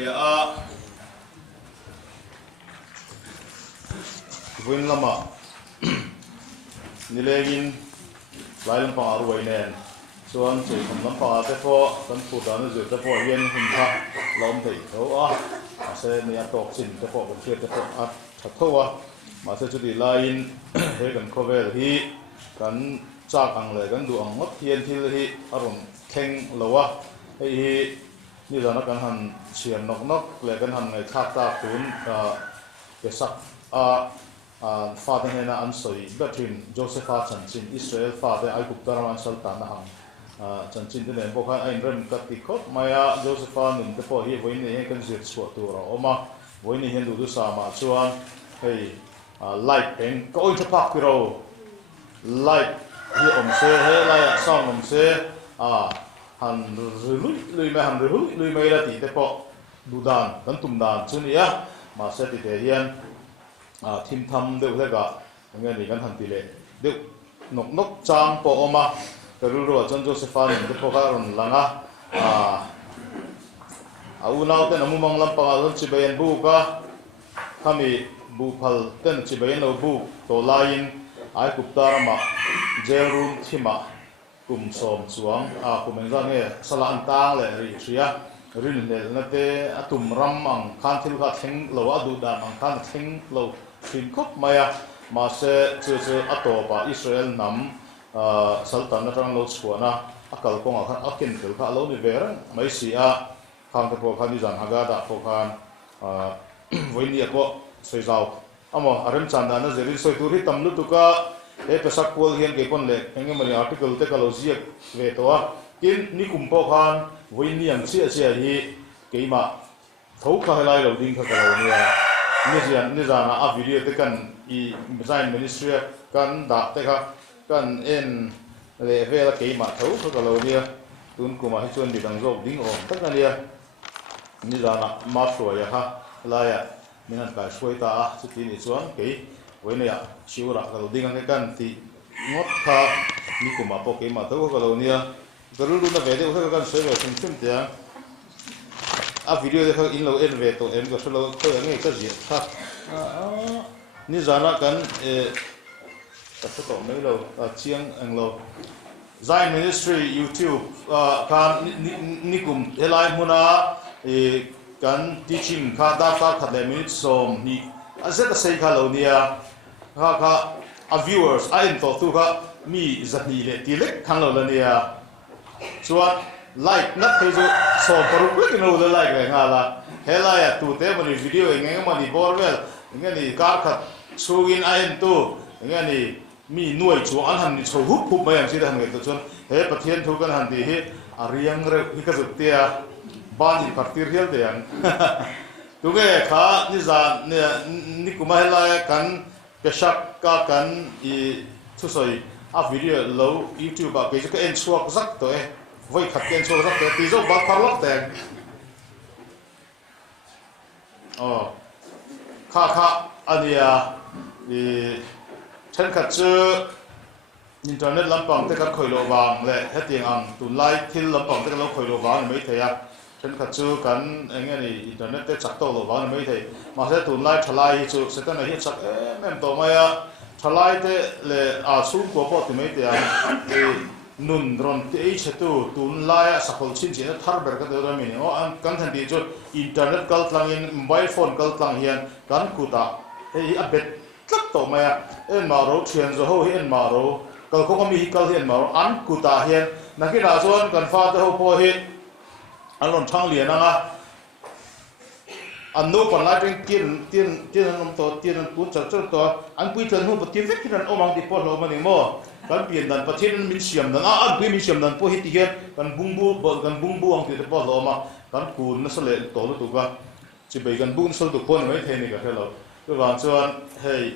le a win lama nilengin lain pa arwai nen chuan chei kham lam pa te pho kan pu dan zu te pho yen hun tha lom thei tho a se ni a tok chin te pho kan te pho a tha tho a ma se chu di lain he kan khovel hi kan chak ang le kan du ang ngot hian thil hi aron theng lowa hei hi ni dana kan han chian nok nok le kan han ngai thak ta kun Pesach Father hena an soi between Josepha chanchin Israel Father ai gupta ram sultan na hang chanchin de nen bokha ai rem kat ti khot maya Josepha nin te po hi voin ne kan zet so tu ra oma voin hen du sa ma chuan hei light pen ko in pak ro light hi om se he la song om se han lui me han lui me la ti te po du dan kan tum dan chuni ya ma se ti te hian thim tham deuh hleka nge ni kan han ti le deuh nok nok chang po oma ru ru chon Josepha nin te po ka ron langa unau te namu mang lam pa ron chi bayan bu ka kami bu phal ten chi bayan no bu to lain ai kuptar ma jail room thima kum som chuang kumeng za nge sala an tang le ri ria rin le na te atum ram ang khan thil kha theng lo adu da ang khan theng lo fin khop maya ma se chu ato pa Israel nam sultan na tang lo chuana akal kong khan akin tel kha lo ni ver mai si a khang te po khan ni jan haga da po khan voini ko soi zau amo aram chanda na zerin soi turi tamlu tuka e Pesach pol hian ke pon le enge mari article te kalogia ve to a kin ni kumpo khan voini ang chi hi keima thau kha lai lo ding kha kalo nia ni jana a video te kan I design ministry kan da te kha kan en le ve la keima thau kha kalo nia tun kuma hi chon di dang jok ding om tak na nia ni jana ma so ya ha la ya minan ka shoi ta chu ti ni chuan ke voine ya Shiur ra kalo ding ang kan ti ngot kha ni kuma po keima thau kalo nia garulu na ve de kha kan soi ve sim sim tia a video de kha in lo en ve to en ko solo ko nge ka ji kha ni jana kan ta to mai lo chiang ang lo Zion Ministry YouTube kan nikum helai muna kan teaching kha da ta khale minute som ni azet sei kha lo nia kha a viewers I in to tu kha mi zani le ti lek khang lo la nia chuan like not to so paru ku no the like nga la hela ya tu te mani video nge mani borwell nge ni kar khat chugin I in tu nge ni mi nuai chu an han ni chu hup hup mayang si da han nge to chon he pathian thu kan han ti hi ariang re hi ka zut tia ban ni partir hial de yang tu nge kha ni za ni kuma hela ya kan Pesach ka kan I thu soi a video lo YouTube ba ke ka en chuak zak to voi khát tiền số rất là tí dốc bát phá lóc đèn khá anh thì chân khát chứ internet lắm bằng tất cả khởi lộ vàng lệ hết tiền ăn tụi like thiên lắm bằng tất cả khởi lộ vàng mấy thầy à chân khát chứ cắn anh nghe thì internet tất chắc tàu lộ vàng mấy thầy mà sẽ tụi like trả lại chứ sẽ tên là hiện chắc em tổ mày à trả lại thế là xuống của bọn thì mấy thầy à nun ron te che tu tun la ya sakol chin chin thar ber ka de ra mi o an kan than di chu internet kal tlang in mobile phone kal tlang hian kan kuta ei a bet tlak to ma ya en ma ro thian zo ho hian ma ro kal ko mi kal hian ma ro an kuta hian na ki ra zon kan fa te ho po hi an lon thang lian anga an no kon la tin nom to tin pun chal chal to an pui than hu tin vek tin o mang di po lo ma ni mo kan pian dan pathin min siam dan an pui min siam dan po hi ti hian kan bungbu ang ti te po lo ma kan kun na sale to lu tu ka chi bai kan bun sol tu pon mai the ni ka hello tu wan chuan hei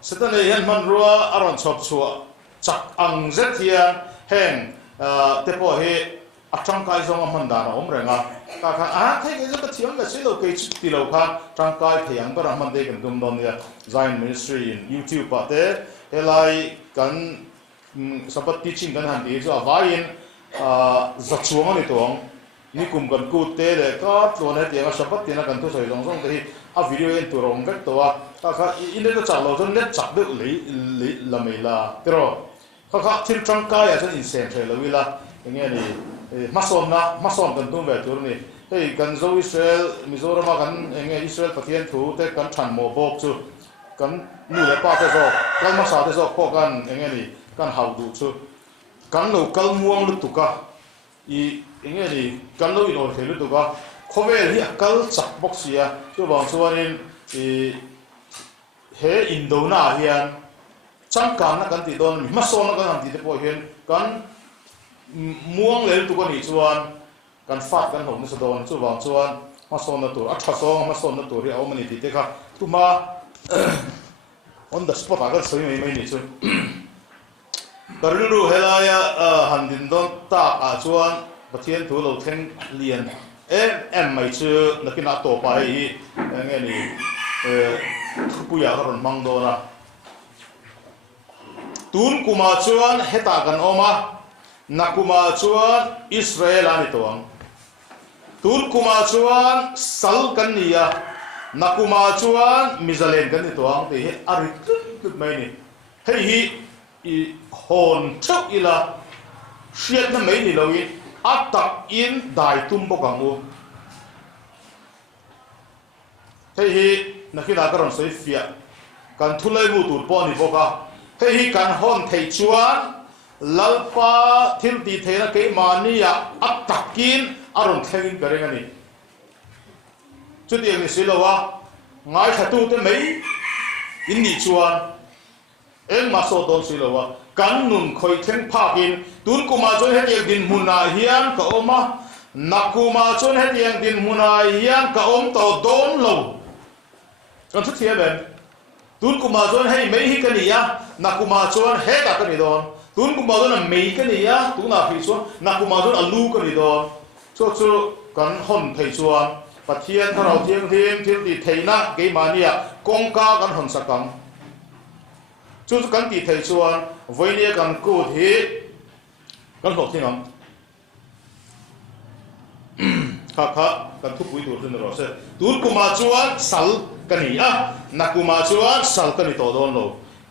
satan le hian man ruwa aron chop chua chak ang zet hian heng te po hi atang kai zong man da na om renga ka thai ke zat thiam la silo ke ti lo kha tang kai thiang ba man de kan dum don ya Zion Ministry in YouTube pa te helai kan sabat teaching kan han ti zo vain za chuang ni tong ni kum kan ku te le ka to ne te nga sapat te na kan tu soi long song te a video en tu rong vek to wa ka in le chak lo zon net chak de le la mai la pero ka thil chang ka ya chen in sen the lo wi la nge ni masom kan tu ve tur ni hei kan zo Israel Mizoram kan nge Israel pathian thu te kan than mo bok chu kan nu le pa te zo kan ma sa te zo ko kan nge ni kan hau du chu kan lo kal muang lu tu ka i nge ni kan lo in or the lu tu ka khovel hi kal chak bok sia chu bang chuanin i he indona hian changkan na kan ti don ma so na kan ti te po hian kan muang le tu ko ni chuan kan fat kan hom sa don chu bang chuan ma so na tur a tha so ma so na tur ri au mani ti te kha tu ma on the spot agar soi mai ni chu karulu helaya handin don ta a chuan pathian thu lo theng lian em mai chu nakina to pa hi nge ni puya karon mang do na tun kuma chuan heta kan oma nakuma chuan Israel ani toang tun kuma chuan sal kan nia nakuma chuan Mizalen kan ni toang te he ari tut mai ni hei hi i hon chok ila shiat na mai ni loin atak in dai tum bokamu hei hi nakina karon soi fia kan thulai mu tur po ni boka hei hi kan hon thei chuan lalpa thil ti thena ke mania atakin aron thengin karengani chuti ang silawa ngai thatu te mai inni chuan eng maso don silawa kan nun khoi theng phakin tun kuma chon hetiang din muna hian ka oma nakuma chon hetiang din muna hian ka om to don lo kan thu thia ben tun kuma chon hei mai hi kania nakuma chon he ta kani don tun kuma chon mai kania tu na phi chuan nakuma chon alu kani don chu kan hon thei chuan pathian tharau thianghlim thil ti theina ke mania kongka kan hon sakam chu kan ti thei chuan voinia kan ku thi kan hok thingam kha kan thu pui tur thun ro se tun kuma chuan sal kani a nakuma chuan sal kani to don lo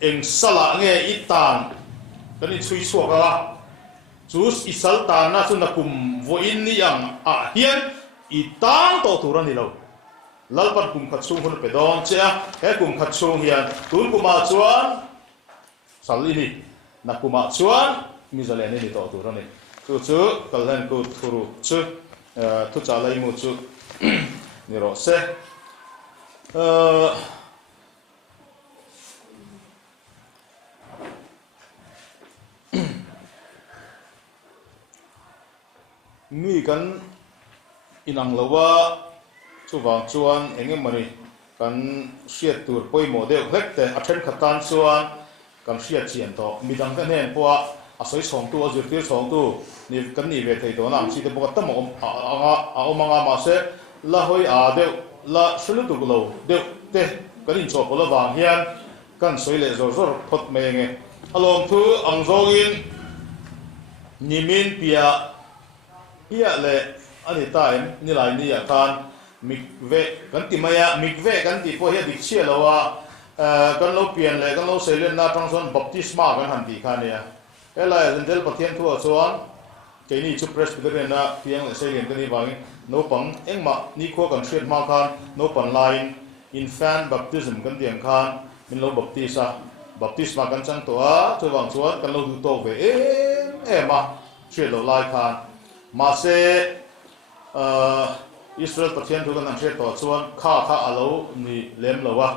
eng sala nge itan kani chui suaka chus isal ta na chu nakum voin ni ang a hian itang to turan ni lo lalpan kum khat chung hun pe dong che he kum khat chung hian tun kuma chuan sal ini nakuma chuan Mizalen ni to turan ni chu kalhan ku thuru chu thu cha lai mu chu ni ro se mi kan inang lawa chu wang chuan engem mani kan hriat tur poimo deuh hlek te a then khatan chuan kan hriat chian to midang kan hen poa a soi chhong tu a zir tir chhong tu ni kan ni ve thei to nam chi te boka tam a omanga ma se la hoi a deuh la shulu tu lo deuh te kan in chop la wang hian kan soi le zor zor phot me nge alom thu ang zogin nimin pia ia le ani time ni lai ni ya kan mikve kan ti maya mikve kan ti po hi dik chia lawa kan lo pian le kan lo selen na tangson baptisma kan han ti khan ya ela zentel pathian thu chuan ke ni chu presbyterian na piang le selen kan ni wang no pang engma ni kho kan thriat ma khan no pan line infant baptism kan tiang khan min lo baptisma kan chang to a chu wang chuan kan lo du to ve ma thriat lo lai khan ma se Israel pathian thu kan an hret to chuan kha alo ni lem lowa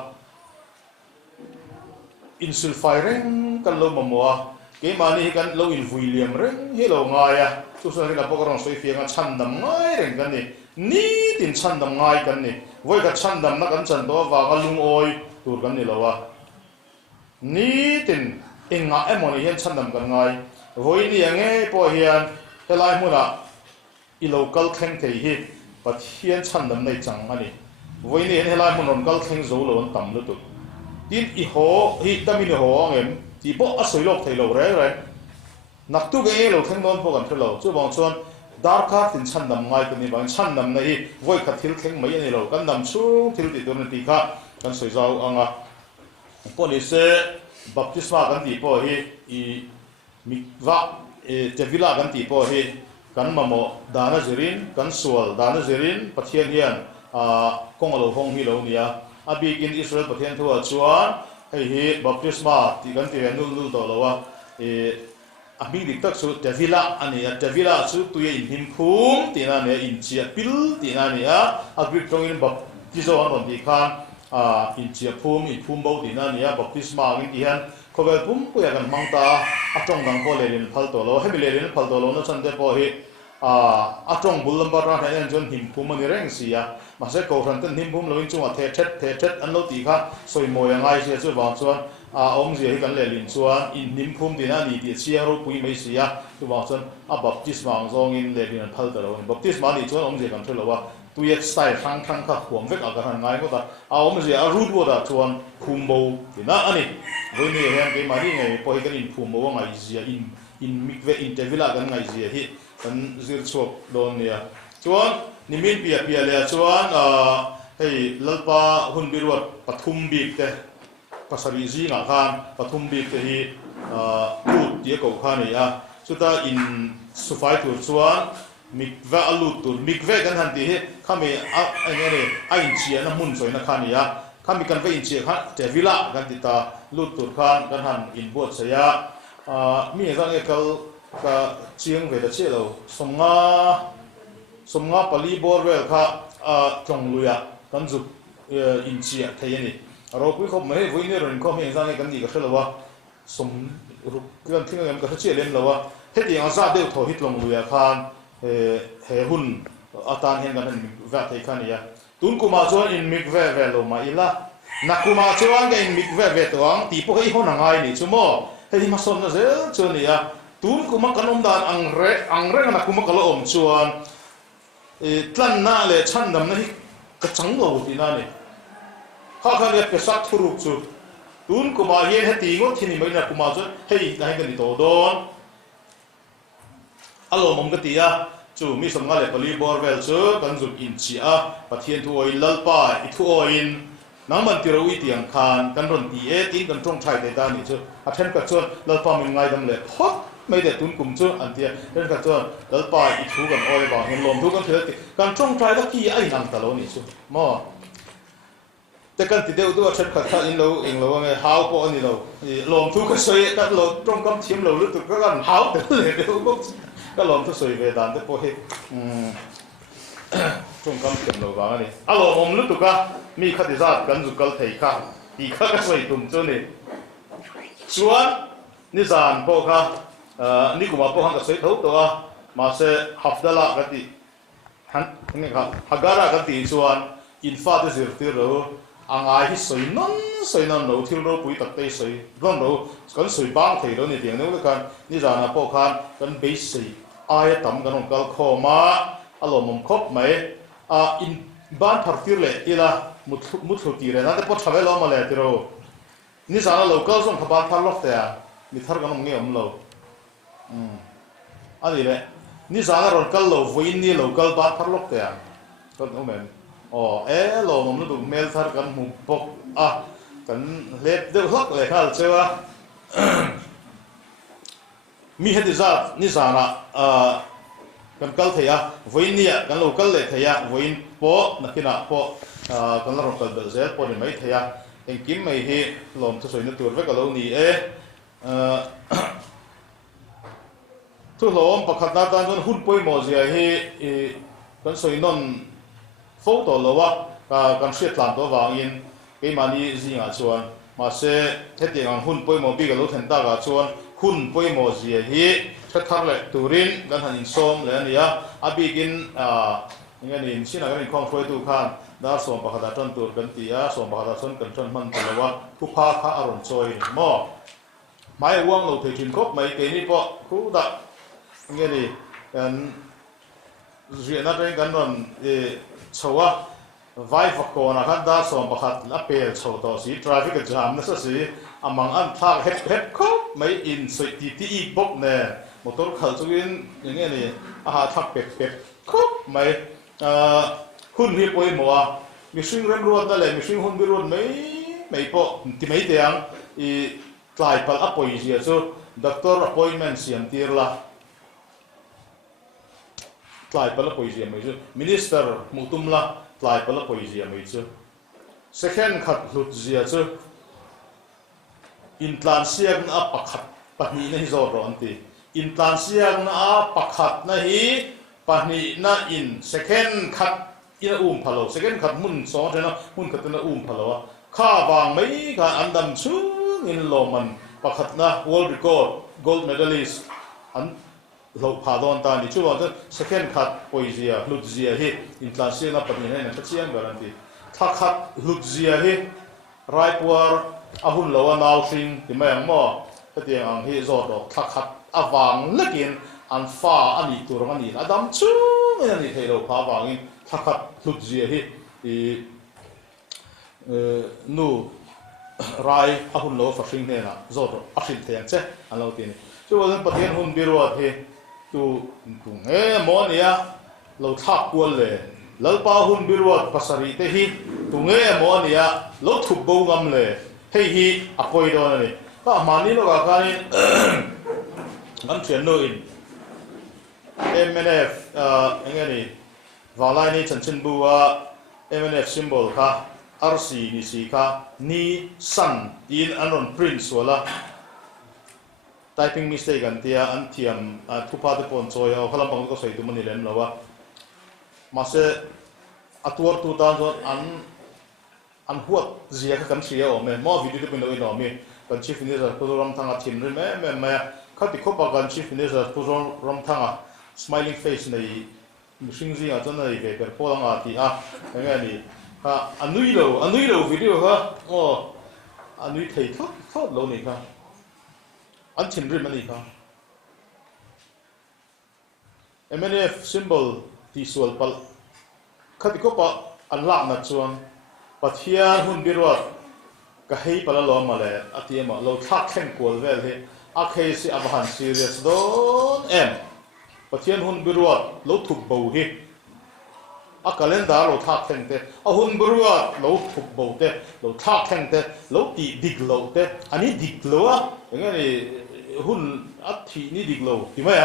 insul firing kan lo mamoa ke mani kan lo in William reng he lo ngaya chu sa ri la pokrong soi fianga chan dam ngai reng kan ni tin chan dam ngai kan ni voi ka chan dam na kan chan do wa ga lung oi tur kan ni lowa ni tin enga emoni hian chan dam kan ngai voi ni ange po hian helai muna i local theng thei hi pathian chan dam nei chang ani voi ni helai mun ron kal theng zo lo tam lu tu tin i ho hi tamin ho angem ti bo a soi lok thei lo re nak tu ge lo theng don po kan thelo chu bang chuan dar kha tin chan nam ngai kan ni bang chan nam nei voi kha thil thleng mai ani lo kan nam chu thil ti tur ti kha kan soi zau anga police baptisma kan ti po hi I mikwa tevila kan ti po hi kan mamo dana zirin kan sual dana zirin pathian hian kongalo hong hi lo nia abi in Israel pathian thua chuan hei hi baptisma ti kan ti nul to lo wa ami dik tak chu tevila ani tevila chu tuye Inkhawm tina ne in chia pil tina ne agri tong in baptizo an ti khan in chia phum in phum bo tina ne baptisma in hian khovel pum puya kan mangta atong dang po lerin phal to lo hemi lerin phal to lo no chan de po hi atong bulam bara na en jon him phum ani reng sia ma se ko ran tan him phum lo in chunga the thet an lo ti kha soi mo ya ngai sia chu ba chuan om ji hi kan lerin chuan in nim phum dina ni ti chia ro pui mai sia chu ba chuan baptisma zong in lerin phal to lo baptisma ni chuan om ji kan thelo wa tuye style khang kha huam vek aga han ngai ko ta om ji a root bo da chuan khumbo dina ani voi ni hem ke mari ngai po hi kan in khumbo ngai zia in mikve in tevila kan ngai zia hi kan zir chok don nia chuan nimin pia le chuan hei lalpa hun birwat pathum bik te pasari ji nga khan pathum bik te hi put tie ko khan ya chuta in sufai tur chuan mikve alut tur mikve kan han ti hi khami angene ain chia na mun soi na khan ya khami kan ve in chia kha tevila kan ti ta lut tur khan kan han in bot saya mi zang ekal ka chiang ve da che lo somnga pali borwell kha chong luya kan zu in chia thayani ro pui khop mai voi ne ron khom zang kan ni ka thelawa som ru kan thinga ngam ka che lem lawa heti anga za de tho hit long luya khan he hun atan hen kan va thai khan ya tun kuma chuan in mikve ve lo ma ila nakuma chuan ga in mikve ve tawang ti po hi hon angai ni chumo hei ma son na zel chuan ya tun kuma kanom dan angre na kuma kalo om chuan tlan na le chan dam na hi ka chang lo ti na ni kha le Pesach thuruk chu tun kuma yen heti ngo thini mai na kuma chu hei na hi kan ni to don alo mom ka ti ya chu mi som nga le pali borwell chu kan zu in chi a pathian thu oi lalpa I thu oin nangman ti ro I tiang khan kan ron ti tin kan tong thai de da ni chu a then ka chu lalpa min ngai dam le phot mai de tun kum chu an tia then ka chu lalpa I thu kan oi ba hen lom thu kan thel ti kan tong thai da ki ai nang ta lo ni chu mo te kan ti deu du a then ka tha in lo eng lo nge hau po ani lo lom thu ka soi ka lo tong kam thim lo lu tu ka kan hau te le deu bok ka lom thu soi ve dan te po he tong kam thim lo ba ani a lo om lu tu ka mi kha ti zat kan zu kal thei kha ti kha ka soi tum chu ni chuan ni zan po kha ni kuma po hang ka soi tho to a ma se hafdala ka ti han ni kha hagara ka ti chuan in fa te zir ti ro angai hi soi non lo thil ro pui tak te soi ron ro kan soi bang thei ro ni tiang ne kan ni zan po khan kan be sei ai tam kan ong kal khoma alomom khop mai in ban thar le ila muthu ti re na te po thave lo ma le ti ro ni zan lo kal zong khaban thar lok te a ni thar kan nge om lo ani le ni zan ron kal lo voin ni lo kal ban thar lok te a kan o men lo mom lu mel thar kan mu pok kan let de hok le khal chewa mi he de za ni zana kan kal theya voin nia kan lo kal le theya voin po nakina po kan ro kal bel zel po ni mai theya eng kim mai hi lom thu soi na tur ve ka lo ni thu lom pakhat na tan jon hun poi mo zia hi kan soi non photo lo wa kan hriat tlan to wangin ke mani zinga chuan ma se heti ang hun poi mo bi ka lo then ta ga chuan hun poi mo zia hi thar le turin kan han in som le ania abigin ngani in sina kan Inkhawmpui tu khan da som pakhada ton tur kan ti a som pakhada son kan ton man talawa thu pha kha aron choi mo mai wang lo thei thin kop mai ke ni po khu da ngani an riana ren kan ron chowa vai fakko na kan da som pakhat la pel chho to si traffic jam na sa si amang an thak hep khop mai in soi ti bok ne motor khal chuin enge ni a thak pek khop mai hun hi poi moa mihring rem ruat na le mihring hun bi ruat mai po ti mai teang I tlai pal apoi zia chu doctor appointment siam tirla tlai pal apoi zia mai chu minister mutumla tlai pal apoi zia mai chu second khat hlut zia chu intlan siam na pakhat pahni na hi zo ro anti intlan siam na pakhat na hi pahni na in second khat ina phalo second khat mun so thena mun khat na phalo kha wang mai ka andam chu in Loman pakhat na world record gold medalist an lo phadon ta ni chu wa second khat poizia lutzia hi intlansia na pahni na chiang garanti thakhat lutzia hi raipur ahun lawa naw sing ti mayang mo tatiang ang hi zo do thakhat awang lekin an fa ani tur ani adam chu ani thelo pha wangin thakhat lutzia hi nu rai ahun lo fashing ne na zo do ashil theng che alo tin chu wa pathian hun birwa the tu nge mo nia lo thak kual le lalpa hun birwa pasari te hi tu nge mo nia lo thup bo ngam le hei hi apoi do ni ka mani lo ka ni ngam chen no in MNF engani walai ni chanchin buwa MNF symbol ka RC ni si ka ni san in anon prince wala typing mistake an tia an thiam thupa de pon choya khalam bang ko sei tu mani lem lawa mase atuar tu dan zon an huat zia ka kan sia o me mo video de pin lo ino me kan chief minister ko ram thanga thim re me khati khopa kan chief minister ko ram thanga smiling face nei mishing zi a zon nei be per polang a ti a ngani ha anui lo video ha o anui thei thot lo ni ka an chin rim ani ka MNF symbol ti sual pal khati ko pa an lak na chuan pathian hun birwa ka hei pala lo ma le atiema lo thak theng kol vel he a khei si abahan serious don pathian hun birwa lo thuk bo hi a calendar lo thak theng te a hun birwa lo thuk bo te lo thak theng te lo ti dik lo te ani dik lo a ngani hun athi ni dik lo ti mai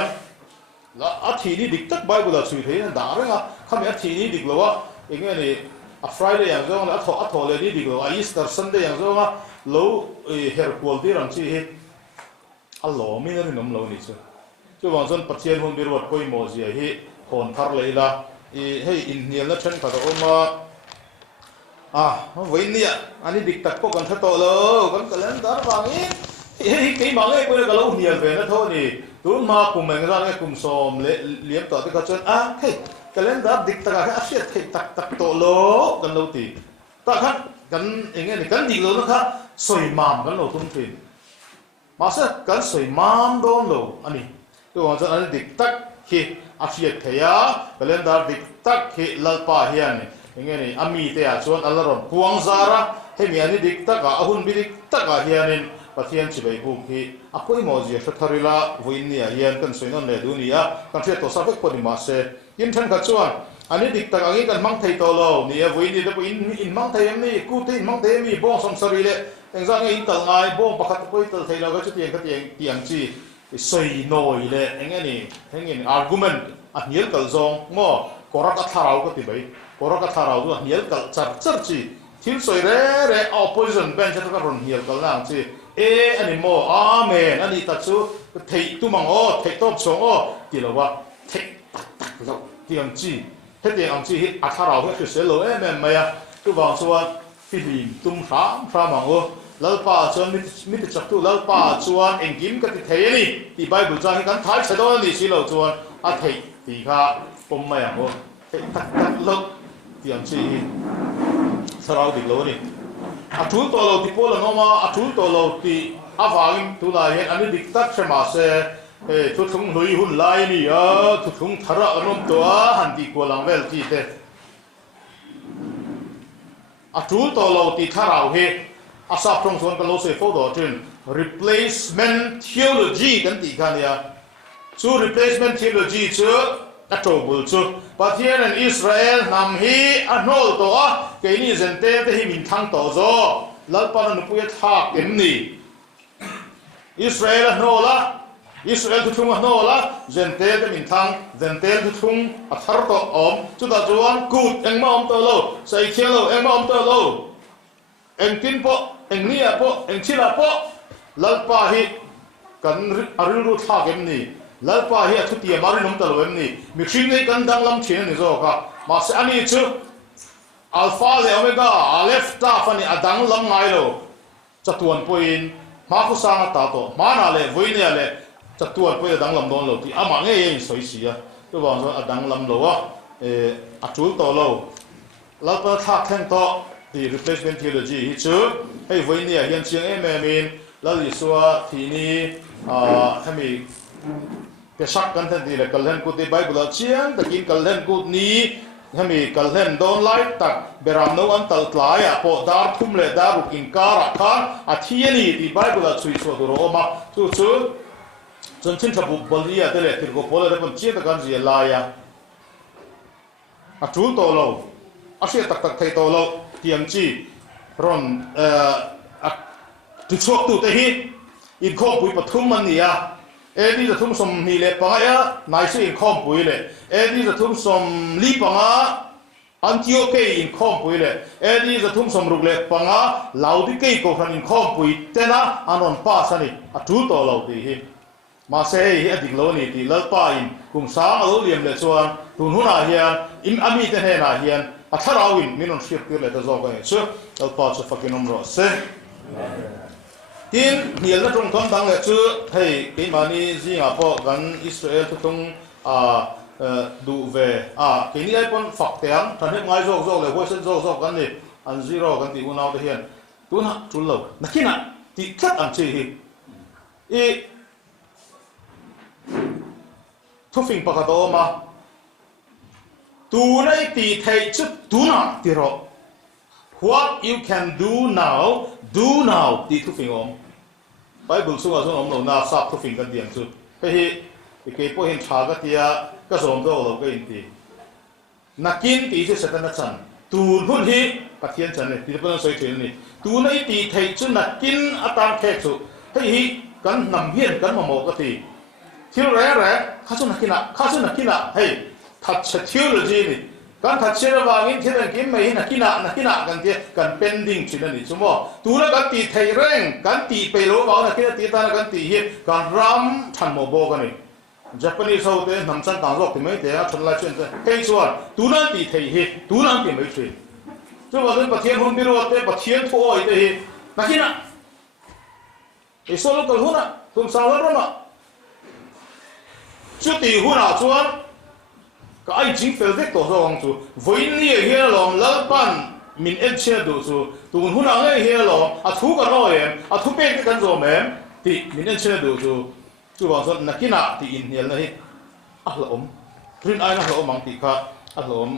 la athi ni dik tak bible la sui the da ra kham athi ni dik lo a ngani a friday yang zo la atho le ni dik lo a easter sunday yang zo ma lo her kwal ti ram chi he a lo mi na nom lo ni chu wang zon pathian hun birwa koi mo zia hi hon thar leila hei in nial na chen ka do ma voi nia ani dik tak ko kan tha to lo kan calendar wangi hei ke ma ngai ko le lo nial ve na tho ni tu ma kum meng ra ngai kum som le liam to te ka chen hei calendar dik tak ka asiat thei tak to lo kan lo ti ta khan kan enge ni kan dik lo na kha soi mam kan lo tum thin ma sa kan soi mam don lo ani tu wang zon ani dik tak hi asiat theya calendar dik tak hi lalpa hian engeni ami te a chuan alaron puang zara hemi ani dik taka ahun bidik taka hianin pathian chibai bu hi akoi moji thatharila voinia hian kan soinon le dunia kan the to savek poni ma se in than ka chuan ani dik tak angi kan mang thei to lo ni a voini de in mang thei am ni ku te in mang thei mi bong som sari le engzang in tal ngai bong pakhat koi tal thei lo ka chu tiang chi soi noi le engeni argument a hiel kal zong mo korak a tharau ko ti bai korak a tharau du hiel kal char chi thil soi re opposition bench ta ka ron hiel kal lang chi ani mo amen ani ta chu thei tu mang o thei top chong o ti lo wa thei tak lo tiang chi he tiang ang chi a tharau he se lo ma ya tu wang chuan film tum sam mang o lalpa chuan mit chak tu lalpa chuan engkim ka ti thei ni ti bible chang kan thai chado ni si lo chuan a thei ti kha pom ma yang o thei tak lo tiang chi sarau dik lo ni a thul to lo ti pol no ma a thul to lo ti awang tu la he ani dik tak chama se thu thung hlui hun lai ni a thu thung thara anom to a han ti ko lang vel ti te a thul to lo ti tharau he asap trong son ka lo se photo tin replacement theology kan ti khan ya ชู replacement theology ชูอัตโตบุลชูประเทศนั้นอิสราเอลนำฮีอันโนลตัวเกนี่เซนเต้ที่หิมินทั้งตัวโซลัลปานุปุยทักเอ็มนี่อิสราเอลโนละอิสราเอลทุกทุ่งโนละเซนเต้ที่มินทั้งเซนเต้ทุกทุ่งอัฐร์ตัวอมจุดจวนกูดเอ็งมาอมตัวโลใส่เขียวโลเอ็งมาอมตัวโลเอ็งกินโปเอ็งเนี่ยโปเอ็งชิลาโปลัลปาฮีกันอาริรุทักเอ็มนี่ลัลปาฮีทุกที่มารินุมตลอดเอ็มนี่มิครินในกันดังลำเชียนนี่โซก็มาเสอันนี้ชื่ออัลฟาเลโอเมก้าอัลเลฟตาฟันนี่อดังลำไงโลจัตุวันปุยนมาคุสางตาโตมานาเลวุยเนี่ยเลจัตุวันปุยอดังลำโดนโลที่อามาเงี้ยสวยสีอ่ะตัวบางส่วนอดังลำโลอ่ะอัจฉริโตโลลัลปาทักแข่งโตที่ replacement theology ฮิชื่อให้วุยเนี่ยเฮียนเชียงเอเมมินแล้วลิสัวที่นี่ให้มีเกษัตริย์กันทันทีเลยกัลเลนกุฏิไบเบิลเชียงตะกินกัลเลนกุฏนี้ให้มีกัลเลนโดนไล่ตักเบรามโนอันตัลกลายอ่ะพอดาร์ทุ่มเลยดารุกินการะคานอาทิตย์นี้ที่ไบเบิลช่วยสวดโรมาสู้จนชิ้นฉบับบลีอ่ะเตเลยที่กูพูดเลยผมเชื่อตะกันจีลายอ่ะจูโตโลอาเซียตักไทยโตโลเทียมจีร่อนจุดโชคตัวเตหิอินข้อมปุยปฐุมมันนี่อ่ะดีจะทุ่มสมนี่เลยปังอ่ะนายชื่ออินข้อมปุยเลยดีจะทุ่มสมลีปังอ่ะอันทิโอเกย์อินข้อมปุยเลยดีจะทุ่มสมรุกเลยปังอ่ะลาวดิเกย์ก็ขันอินข้อมปุยเต้นอ่ะอันนนป้าสันนี่จูโตโลดีหิมาเสียดิ่งโลนี่ที่เลิศป้าอินกุมสางเอาเลี้ยงเลยส่วนตุนหุนาเฮียนอินอามีเตนเฮนาเฮียนอัฐราวินมินนเชียร์ติเลยจะจบกันเชื่อเลิศป้าจะฟักกินนมรสเซ่ทีนเฮียนและตรงท้องดังเลยชื่อให้ที่มานี่จิงอ่ะพอกันอิสราเอลทุกตรงดูเวที่นี่ไอ้คนฝักเตียงท่านให้ไม้โจกเลยหัวเส้นโจกกันนี่อันซีโร่กันที่อุณาวเฮียนตัวน่ะจุลเลวนักขี้น่ะที่คัดอันชี้อีทุกสิ่งประกอบมาตัวในตีไทยจุดตัวน่ะที่เรา what you can do now ที่ทุกสิ่งอมไปบุญสุขสุขอมเราหน้าซับทุกสิ่งกันเดียงสุดไปเกี่ยวกับเห็นชาก็ที่ก็สมตัวเราก็อินทีนักกินตีที่เสด็จฉันตัวพุ่นที่ปะเทียนฉันเนี่ยที่เป็นสวยๆนี่ตัวในตีไทยจุดนักกินอัตราแขกสุดให้กันนำเฮียนกันมาโมกตีที่แรกข้าศึกนักกินให้ทัดเชี่ยวเลยจีนี่การทัดเชี่ยวระหว่างที่นั่นกินไม่นักกินกันที่กันเป็นดิ่งชิ้นนี้สมมติตัวนั้นกันตีไทยแรงกันตีไปโลบ้านักกินตีตากันตีเฮียกันรำทันโมโบกันนี่ญี่ปุ่นเขาเตะน้ำชั้นต่างโลกที่ไม่เตะชนลายเช่นเตะให้ส่วนตัวนั้นตีไทยเฮียตัวนั้นตีไม่ช่วยสมมติประเทศหุ่นบิโรเตะประเทศทั่วไปเฮียนักกินไอ้โซลูกหุ่นตุ้มสาวแล้วมั้งจุดที่หัวหน้าชวนก็ไอ้จริงเฟลเด็กตัวสองจูวันนี้เฮียหลงเลิกปั้นมินเอ็ดเชียดูจูตัวหัวหน้าเฮียหลงทุกกันร้อยทุกเป็นกันโจมที่มินเอ็ดเชียดูจูบางส่วนนักกินที่อินเดียเลยหลงรินไอ้หลงบางทีค่ะหลง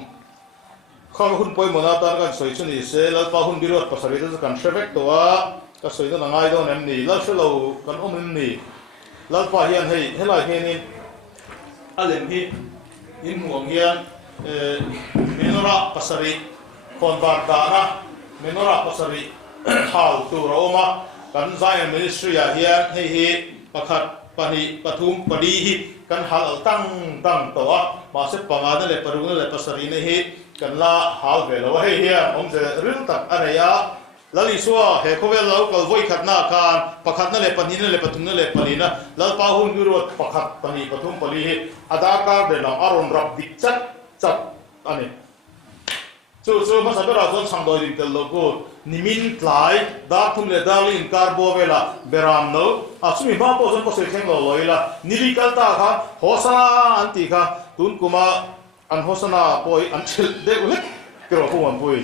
ข้าหุ่นป่วยเหมือนตอนกันสวยชนิดเสแล้วพอหุ่นบิโรดภาษาอังกฤษจะกันเชฟเฟกตัวก็สวยตัวง่ายตัวนั้นนี่แล้วช่วยเรากันอมนี่แล้วพอเฮียนให้ลอยเฮียนี่อะไรที่อินห่วงเฮียนเมนราปัสริคนบาดานะเมนราปัสริข่าวตัวเรามากันใจมินิสทรีเฮียนให้ประคัดปนิปทุมปดีกันหาตั้งตัวมาเสพปังอานั่นเลยปรุงนั่นเลยปัสรินี่กันละหาเวลาให้เฮียผมจะเรื่องตักอะไรยะแล้วลิซัวเฮโคเวลเราก็วิ่งขัดหน้าการประคัดนั่นเลยปนินั่นเลยปทุมนั่นเลยปนีนะแล้วป้าหุ่นยุโรปประคัดปนีปทุมปนีอาดาการเดินหลังอารมณ์รับดิจัดอันนี้จู่ๆมาสับเราต้องช่างโดยดิจิทัลโลกูนิมิตหลายดาทุ่มเลยดาลินการ์โบเวล่าเบรามโนสุมีมาโพสต์ก็เสียงเราเลยล่ะนิริกัลตาค่ะโฮสนาอันติค่ะตุนกุมาอันโฮสนาปอยอันเชลเด็กเล็กกระผมปอย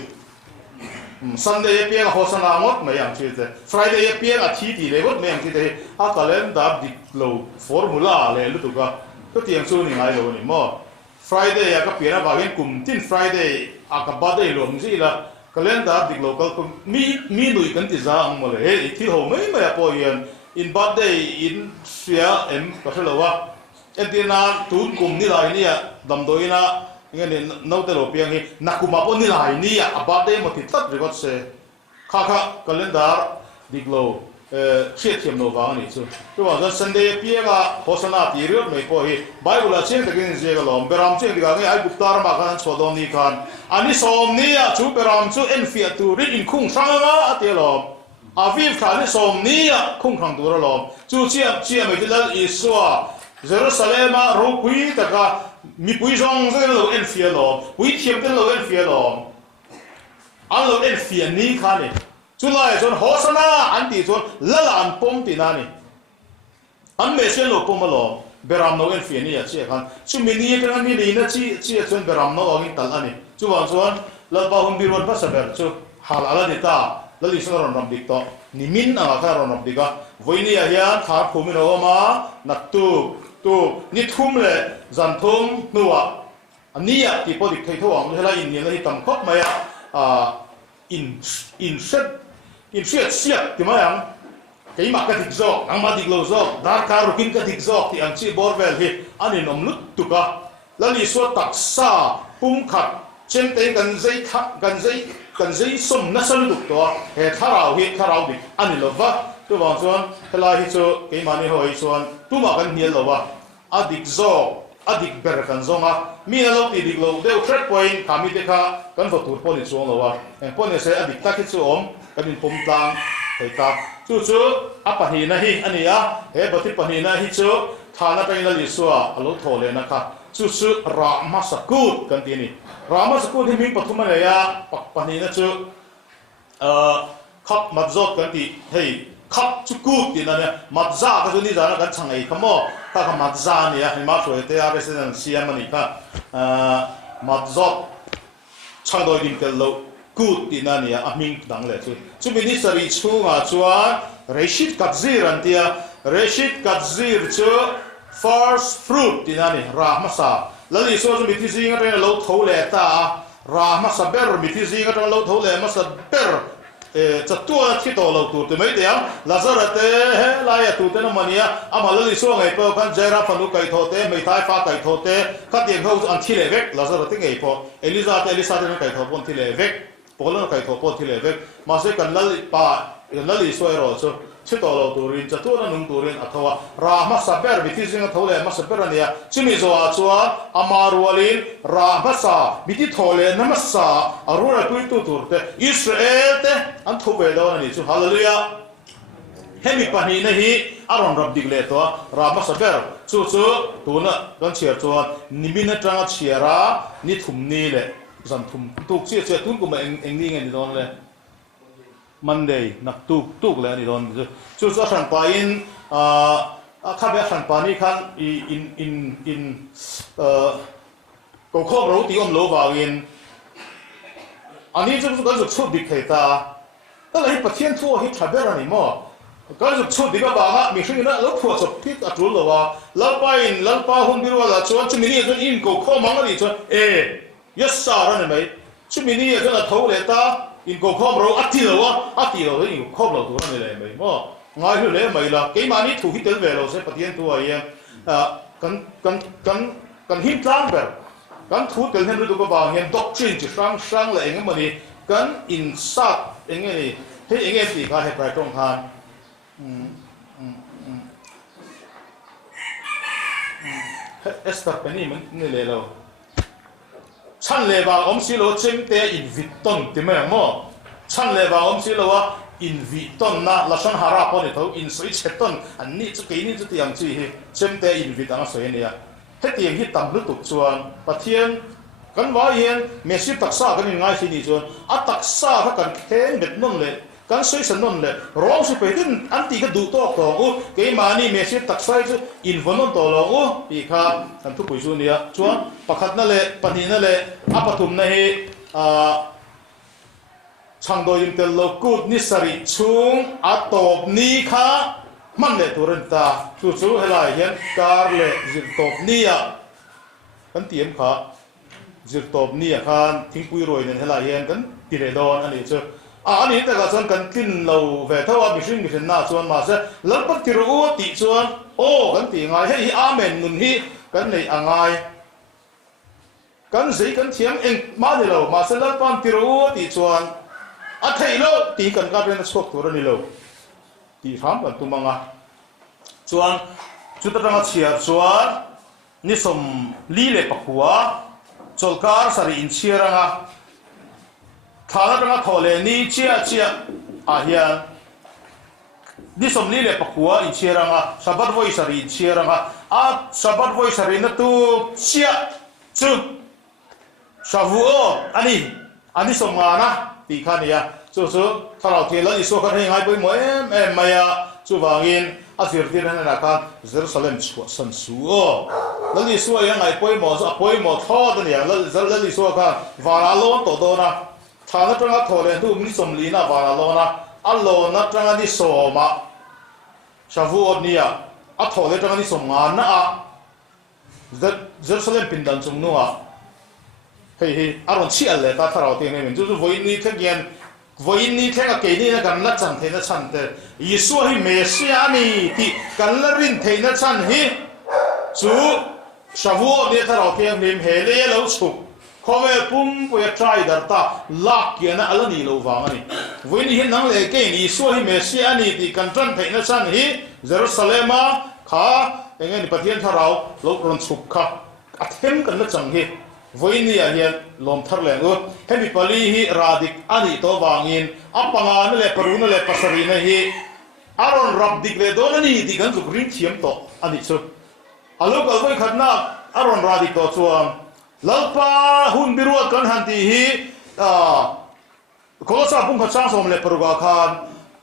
Sunday เปียกโฮสนาหมดไม่ยังชื่อเจ้ Friday เปียกอาทิตย์เลยหมดไม่ยังชื่อเจ้ตะเล่นดับดิโลฟอร์มูล่าเลยรู้ตัวก็เตรียมสู้นี่ไงโลนี่มั้ง Friday ก็เปลี่ยนอะไรบางอย่างกลุ่มที่ Friday กับบัดได้รวมสิละก็เล่นดับดิโลก็มีหน่วยกันที่จะอังมาเลยที่หัวไม่พอยังอินบัดได้อินเสียก็ใช่หรอวะ เอ็นตีนาตูนกลุ่มนี่ไรเนี่ยดำโดยนะงั้นเนี่ยน้องเตลเปียงฮีนักกุมาปนนี่ไรเนี่ยอาบาเดมาติดตัดหรือก็เสข้ากัลเลนดาร์ดิกโลเชียร์ทีมโนวานี่ซูตัวว่าสันเดย์เปียกะโฆษณาตีเรื่องไม่พอฮีไบเบิลเชียงตะกินเจกลอมเบรามเชียงตะกันไอ้บุตรมากันสวดอนี่กันอันนี้สมนี่อ่ะชูเบรามชูเอ็นฟิอาตูริอินคุ้งช่างอ่ะเตลอมอาวิฟขานี่สมนี่อ่ะคุ้งขังตัวลอมชูเชียไม่ติดแล้วอิสวาเยรูซาเล็มอ่ะรูปุยตะกันมีปุยจงจะเราเอ็นฟิอาลอมปุยเทียมจะเราเอ็นฟิอาลอมอันเราเอ็นฟิอานี่ค่ะนี่จุดไรจนโฆษณาอันที่จนละลานปมตีนั่นนี่อันเมเชนโลปมมาลอเบรามโนเอ็นฟิอานี่อ่ะเชี่ยกันจุดมินี่เป็นอันนี้ลีน่าชี้จนเบรามโนอกินตัลอันนี้จุดวันจวนละบาหุนบิรวันพัสเบร์จุดฮาลาลดิตาละลิสนรอนรับดิกต่อนิมินอ่ะค่ะรอนรับดิกะวันนี้เฮียทาร์ภูมิโนมานักตูนี่ทุ่มเลยจันทุ่มนัวอันนี้อ่ะที่พอดิกไทยทั่วมันละอินเนี่ยละที่ตั้งครบมาอ่ะอินเสียที่มาอย่างที่มากัดิกซอกอังมาดิกโลซอกดาร์คารุกินกัดิกซอกที่อันชีบอร์เวลที่อันนี้นมลุดตุกะแล้วนี่ส่วนตักซาปุ่มขัดเช่นเตกันใจขัดกันใจสมนัสลุกตัวเหตุท่าเราดิอันนี้ลบวะตัวบางส่วนเวลาที่ส่วนที่มานี่หอยส่วนตัวมากันเฮียลบวะอดิกซอกอดิกเบรกันซองอ่ะมีนรกที่ดิกโลเดี๋ยวเทรดพอยน์ขามีเด็กกันฝักตัวพอดีส่วนลบวะพอดีเสียอดิกตักที่ส่วนกันเป็นปุ่มตังเฮ้ยครับจู่ๆปะฮีนะฮีอันนี้อ่ะเฮ้ยบัดที่ปะฮีนะฮีจู่ฐานะเป็นละลิสัวอารมณ์โถเลยนะครับจู่ๆรามาสกุลกันทีนี้รามาสกุลที่มีปฐุมเนี่ยอ่ะปะฮีนะจู่ขับมัดจดกันทีเฮ้ยขับจุกุทีนั่นเนี่ยมัดจ้าก็จะนี่จ้านะกันช่างไอ้ขโมยถ้าขมัดจ้าเนี่ยให้มาช่วยเตะอะไรเส้นเสียมันนี่ครับมัดจดช่างโดยดิมเกลโลกูตีนั่นเนี่ยอามิงดังเลยจุดมินิสริชูงาชัวเรชิตกัดซีรันเตียเรชิตกัดซีร์ชัว first fruit ตีนั่นเนี่ยรามาซาแล้วนี่ส่วนมิติซีก็เป็นเราทูเลต้ารามาซาเบอร์มิติซีก็เป็นเราทูเลมาซาเบอร์จะตัวที่โตเราตัวไม่เดียวลาซาร์เต้ลายตัวเต้นมันเนี่ยอามาแล้วนี่ส่วนไงเพื่อกันเจราฟันุไก่โทเต้ไม่ท้ายฟ้าไก่โทเต้ขัดยังเขาอันที่เลเวกลาซาร์เต้ไงพอเอลิซาเต้ไก่โทปนที่เลเวกพอแล้วไก่ทอปอที่เลเวกมาเสกันนั่นป่านั่นลิสวยรอดชิโตเราตัวรินจะตัวนั้นตัวรินอัตวารามาสับเบอร์บิทิซิงทอเลมาสับเบอร์เนี่ยชิมิโซอาชัวอามารัวลินรามาซาบิทิทอเลนัมซาอารูระตุยตุตัวเตอิสราเอลเตอันทุเบดาวนี่ชูฮาเลลูยาเฮมิปานีนะฮีอารอนรับดิกเลตัวรามาสับเบอร์ชูตัวน่ะกันเชียร์ชัวนิมินตรังเชียระนิทุมนี่เลยสันทุมตุกเชี่ยตุ้นกูมาเองนี่ไงนี่ตอนเลยมันเดย์นักตุกเลยนี่ตอนจู่ๆฉันไปข้าไปฉันไปนี่คันอินก็ข้อรู้ที่อมโลบาวินอันนี้จู่ๆก็จะชุดดิเหตุแต่ละที่ประเทศทั่วที่ทำแบบนี้มั้งก็จะชุดดิบบ้างมีสิ่งนั้นแล้วทั่วสุดที่อัตรุลว่าแล้วไปหุ่นบิลว่าชวนจะมีนี่จนอินก็ข้อมังกันนี่จนยัสสาระนี่ไหมชุดมินี่ก็จะทูเลต้าอินก็ข้อมเราอัติเราอินข้อมเราตัวนั่นเลยไหมมั้งง่ายเลยไหมล่ะกี่มานี่ถูกที่เตลเวลเราเสียปฏิญตัวเองกันหิ้มตั้งแบบกันถูกเตลเห็นรู้ตัวบ้างเห็นด็อกทรินจะช่างเลยเองมันนี่กันอินซัดเองนี่ให้เองสิเขาให้ไปตรงทางเอสตัเป็นนี่มันนี่เลยเราฉันเลยว่าสิโลเชมเตอินวิตตันที่ไม่หมอฉันเลยว่าสิโลว่าอินวิตตันนะละฉันหาราปนี่เท่าอินสวิตเชตันอันนี้จะกี่นี่จะที่ยังจีเชมเตอินวิตอันนั้นสวยเนี่ยเฮ็ดยังฮิตตามฤดูชวนปะเทียนกันว่าเห็นเมสิตักษากันยังไงที่นี่ชวนอัตักษาถ้ากันแข็งเด็ดนั่นเลยกันสวยสนั่นเลยร้องสุดไปถึงอันที่ก็ดูโต๊ะตัวอู้เกี่ยมานี่เมสิตักษาจะอินวันนั่นตัวเราอู้ปีข้ากันทุกผู้ชวนเนี่ยชวนประคัดนั่นเลยปนีนั่นเลยอาปฐุมนั่นเองช่างโดยยิมเตลโลกูดนิสริชุงอัตบนี้ข้ามันเลยตัวรันตาจู่ๆให้ลายเห็นการเลยจิตตบนี้อ่ะกันเตรียมข้าจิตตบนี้อ่ะข้าทิ้งปุยรวยเนี่ยให้ลายเห็นกันตีเลดอนอันนี้เชื่ออันนี้แต่ก็ส่วนกันกินเราเวทว่ามีสิ่งมีสิ่งน่าส่วนมาเสียแล้วปฏิรูปติส่วน ô kan ti ngai hei amen nun hi kan nei angai kan sei kan thiam eng ma ni lo ma se lar pan ti ro ti chuan a thei lo ti kan ka ren chok tur ni lo ti ram kan tu manga chuan chu ta tanga chia chuan ni som li le pakhuwa cholkar sari in chiaranga thana tanga thole ni chia a hian ni som li le pakhuwa in chiaranga sabat voi sari in chiaranga a sabat voi sari na tu chia chu shavuot ani som nga na ti khania chu tharau the la iso kan ngai poi mo em maya chu wangin a zir tir na ka Jerusalem chu san su o la ni so ya ngai poi mo tho da ya la ni so ka wala lo to do na thana tanga thole tu ni som li na wala lo na a lo na tanga ni so ma shavuot nia a thole tanga ni som nga na a Jerusalem pindan chung no a hei aron chi alle ta tharau te ne min chu voi ni thegyan voi ni thega ke ni na kan la chan the na chan te Yesu hi Mesia ni ti kan la rin the na chan hi chu shavuot ni tharau te nim he le lo chu khowe pum pu ya trai dar ta lak ya na ala ni lo wang ani voi ni hin nang le ke ni Yesu hi Mesia ni ti kan tran the na chan hi Jerusalem kha engen ni pathian tharau lo ron chuk kha athem kan la chang hi voi ni a hian lom thar le ngo hemi pali hi radik ani to wangin apanga ne le paru ne le pasari ne hi aron rab dik le don ani di kan zuk ring thiam to ani chu alo kal voi khatna aron radik to chuan lalpa hun biruat kan han ti hi kosa pung kha chang som le paru ga khan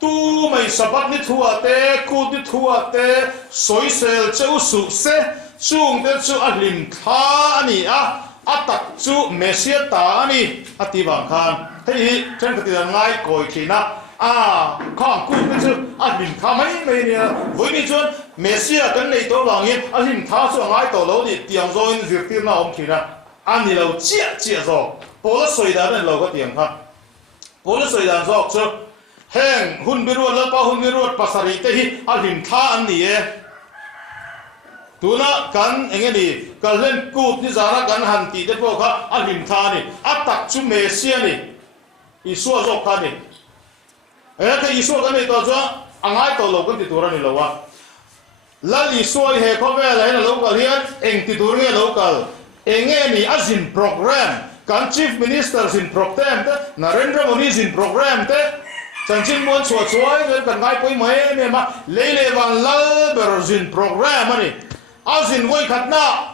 tu mai sabat ni thua te ku ni thua te soisel cheu su se chung te chu a hlim kha ani a atak chu Mesia ta ani ati bang khan hei chen ka ti ngai koi thina khang ku chu a hlim kha mai ni voi ni chon Mesia kan nei to wangin a hlim tha chu ngai to lo ni tiang zo in zir tir na om thina ani lo chia zo pola soi da ne lo ka tiang kha pola soi da zo chu heng hun biru la pa hun biru pasari te hi a hlim tha an ni e tuna kan engeni kallen kut ni zara kan hanti de po kha alim thani atak chu Mesia ni isu zo kha ni ka isu kan ni to zo angai to lo kan ti turani lo wa la isu he kho ve la na lo kal hian eng ti tur nge lo kal engeni azin program kan chief minister in program te Narendra Modi in program te chanchin mon chua kan ngai poi mai me ma lele wan la berzin program ani azin voi khatna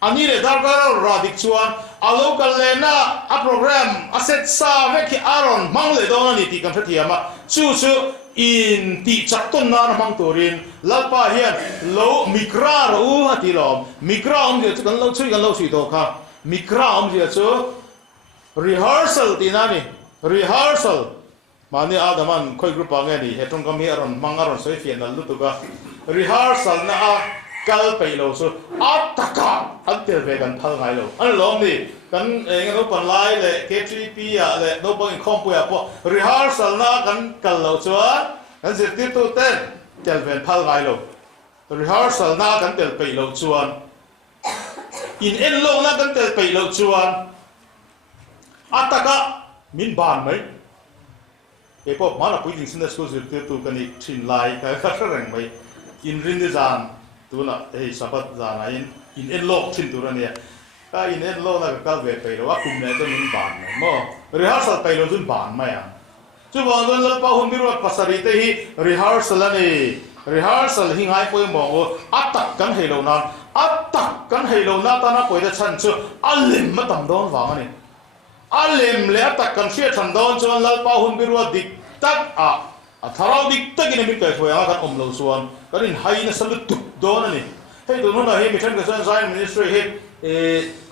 ani le dargar radik chuan alo kalena a program asset sa veki aron mangle don ani ti kan thathiama chu in ti chakton na mang turin lalpa hian lo mikra ro ati lom mikra om je kan lo chui kan lo sui to kha mikra om je chu rehearsal tinani rehearsal mani adaman khoi group angani hetong kam hi aron mangaron soi fian na lutuga rehearsal na a kal peilo so ataka antel vegan thal ngai lo an lom ni kan eng no pan lai le k3p ya le no bang Inkhawmpui a po rehearsal na kan kal lo chuan kan zir ti tu ten tel ven thal ngai lo rehearsal na kan tel peilo chuan in en lo na kan tel peilo chuan ataka min ban mai e po mana pui ding sin da school zir ti tu kan ik thin lai ka ka reng mai in rin ni zan tuna sabat zana in en lok thin turania ka in en lo na ka ve pe ro kum ne to min ban mo rehearsal pe lo jun ban ma ya chu bon don la pa hum bi ro pasari te hi rehearsal ani rehearsal hi ngai poi mo atak kan hei lo na ta na poi da chan chu alim ma tam don wa ani alim le atak kan sia chan don chu la pa hum bi ro dik tak a tharau dik tak in mi kai foi a kan om lo suan kan in hai na salut tu don ani hei tu no na he mi than ka san sai ministry he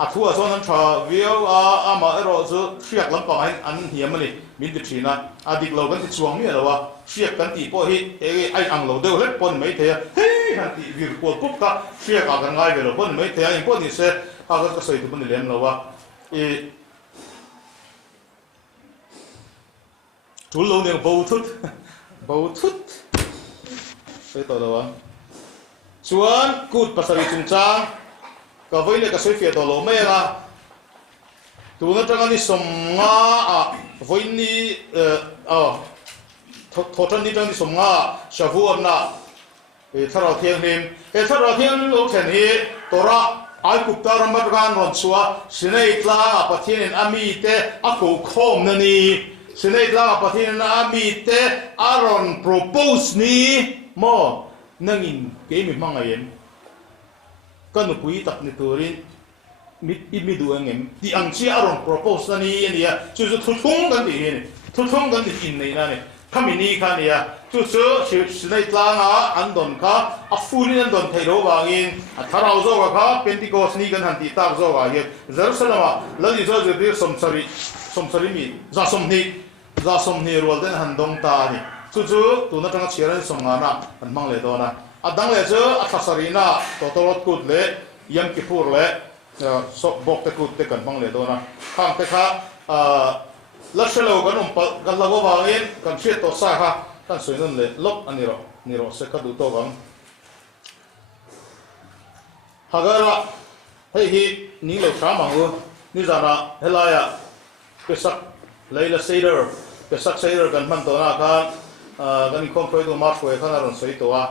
a thu a son an tra view a ma ero chu siak lam pa an hiam ani min ti thina a dik lo kan ti chuang mi lo wa siak kan ti po hi ai ang lo deu let pon mai the hei han ti vir ko pup ka siak a kan ngai ve lo pon mai the in pon ni se a ka soi tu pon lem lo wa tu lo ne bo thut pe to lo wa chuan kut pasari chung chang ka voile ka soi fia to lo me la tu na tanga ni som nga a voini thotan ni tang ni som nga shavu na e thara thianghlim lo then hi tora ai kupta ramat gan ron chua sinei tla pathian ami te ako khom na ni sinei tla pathian ami te aron propose ni mo nangin ke mi mangayen kanu pui tak ni turin mit imi du angem di angchi aron propose na ni ya chu chu thung kan di in nei na ni kami ni khan ya chu sinei tla nga andon kha afuri andon thairo wangin atharau zo ka pentecost ni kan han ti tak zo wa ye jerusalem lali zo je dir somsari mi za somni rol den han dong ta ni chu tu na tang chiran somnga na an mang le do na adang le chu athasari na totorot kut le yam kipur le so bok te kut te kan mang le do na khang te kha lashelo kan lago wangin kan shit to sa kha kan soinon le lok aniro se ka du to wang hagara hei hi ni lo sa mangu ni jana helaya Pesach leila seder Pesach seder kan man to na kan kan Inkhawmpui to ma khoi khan aron soi to wa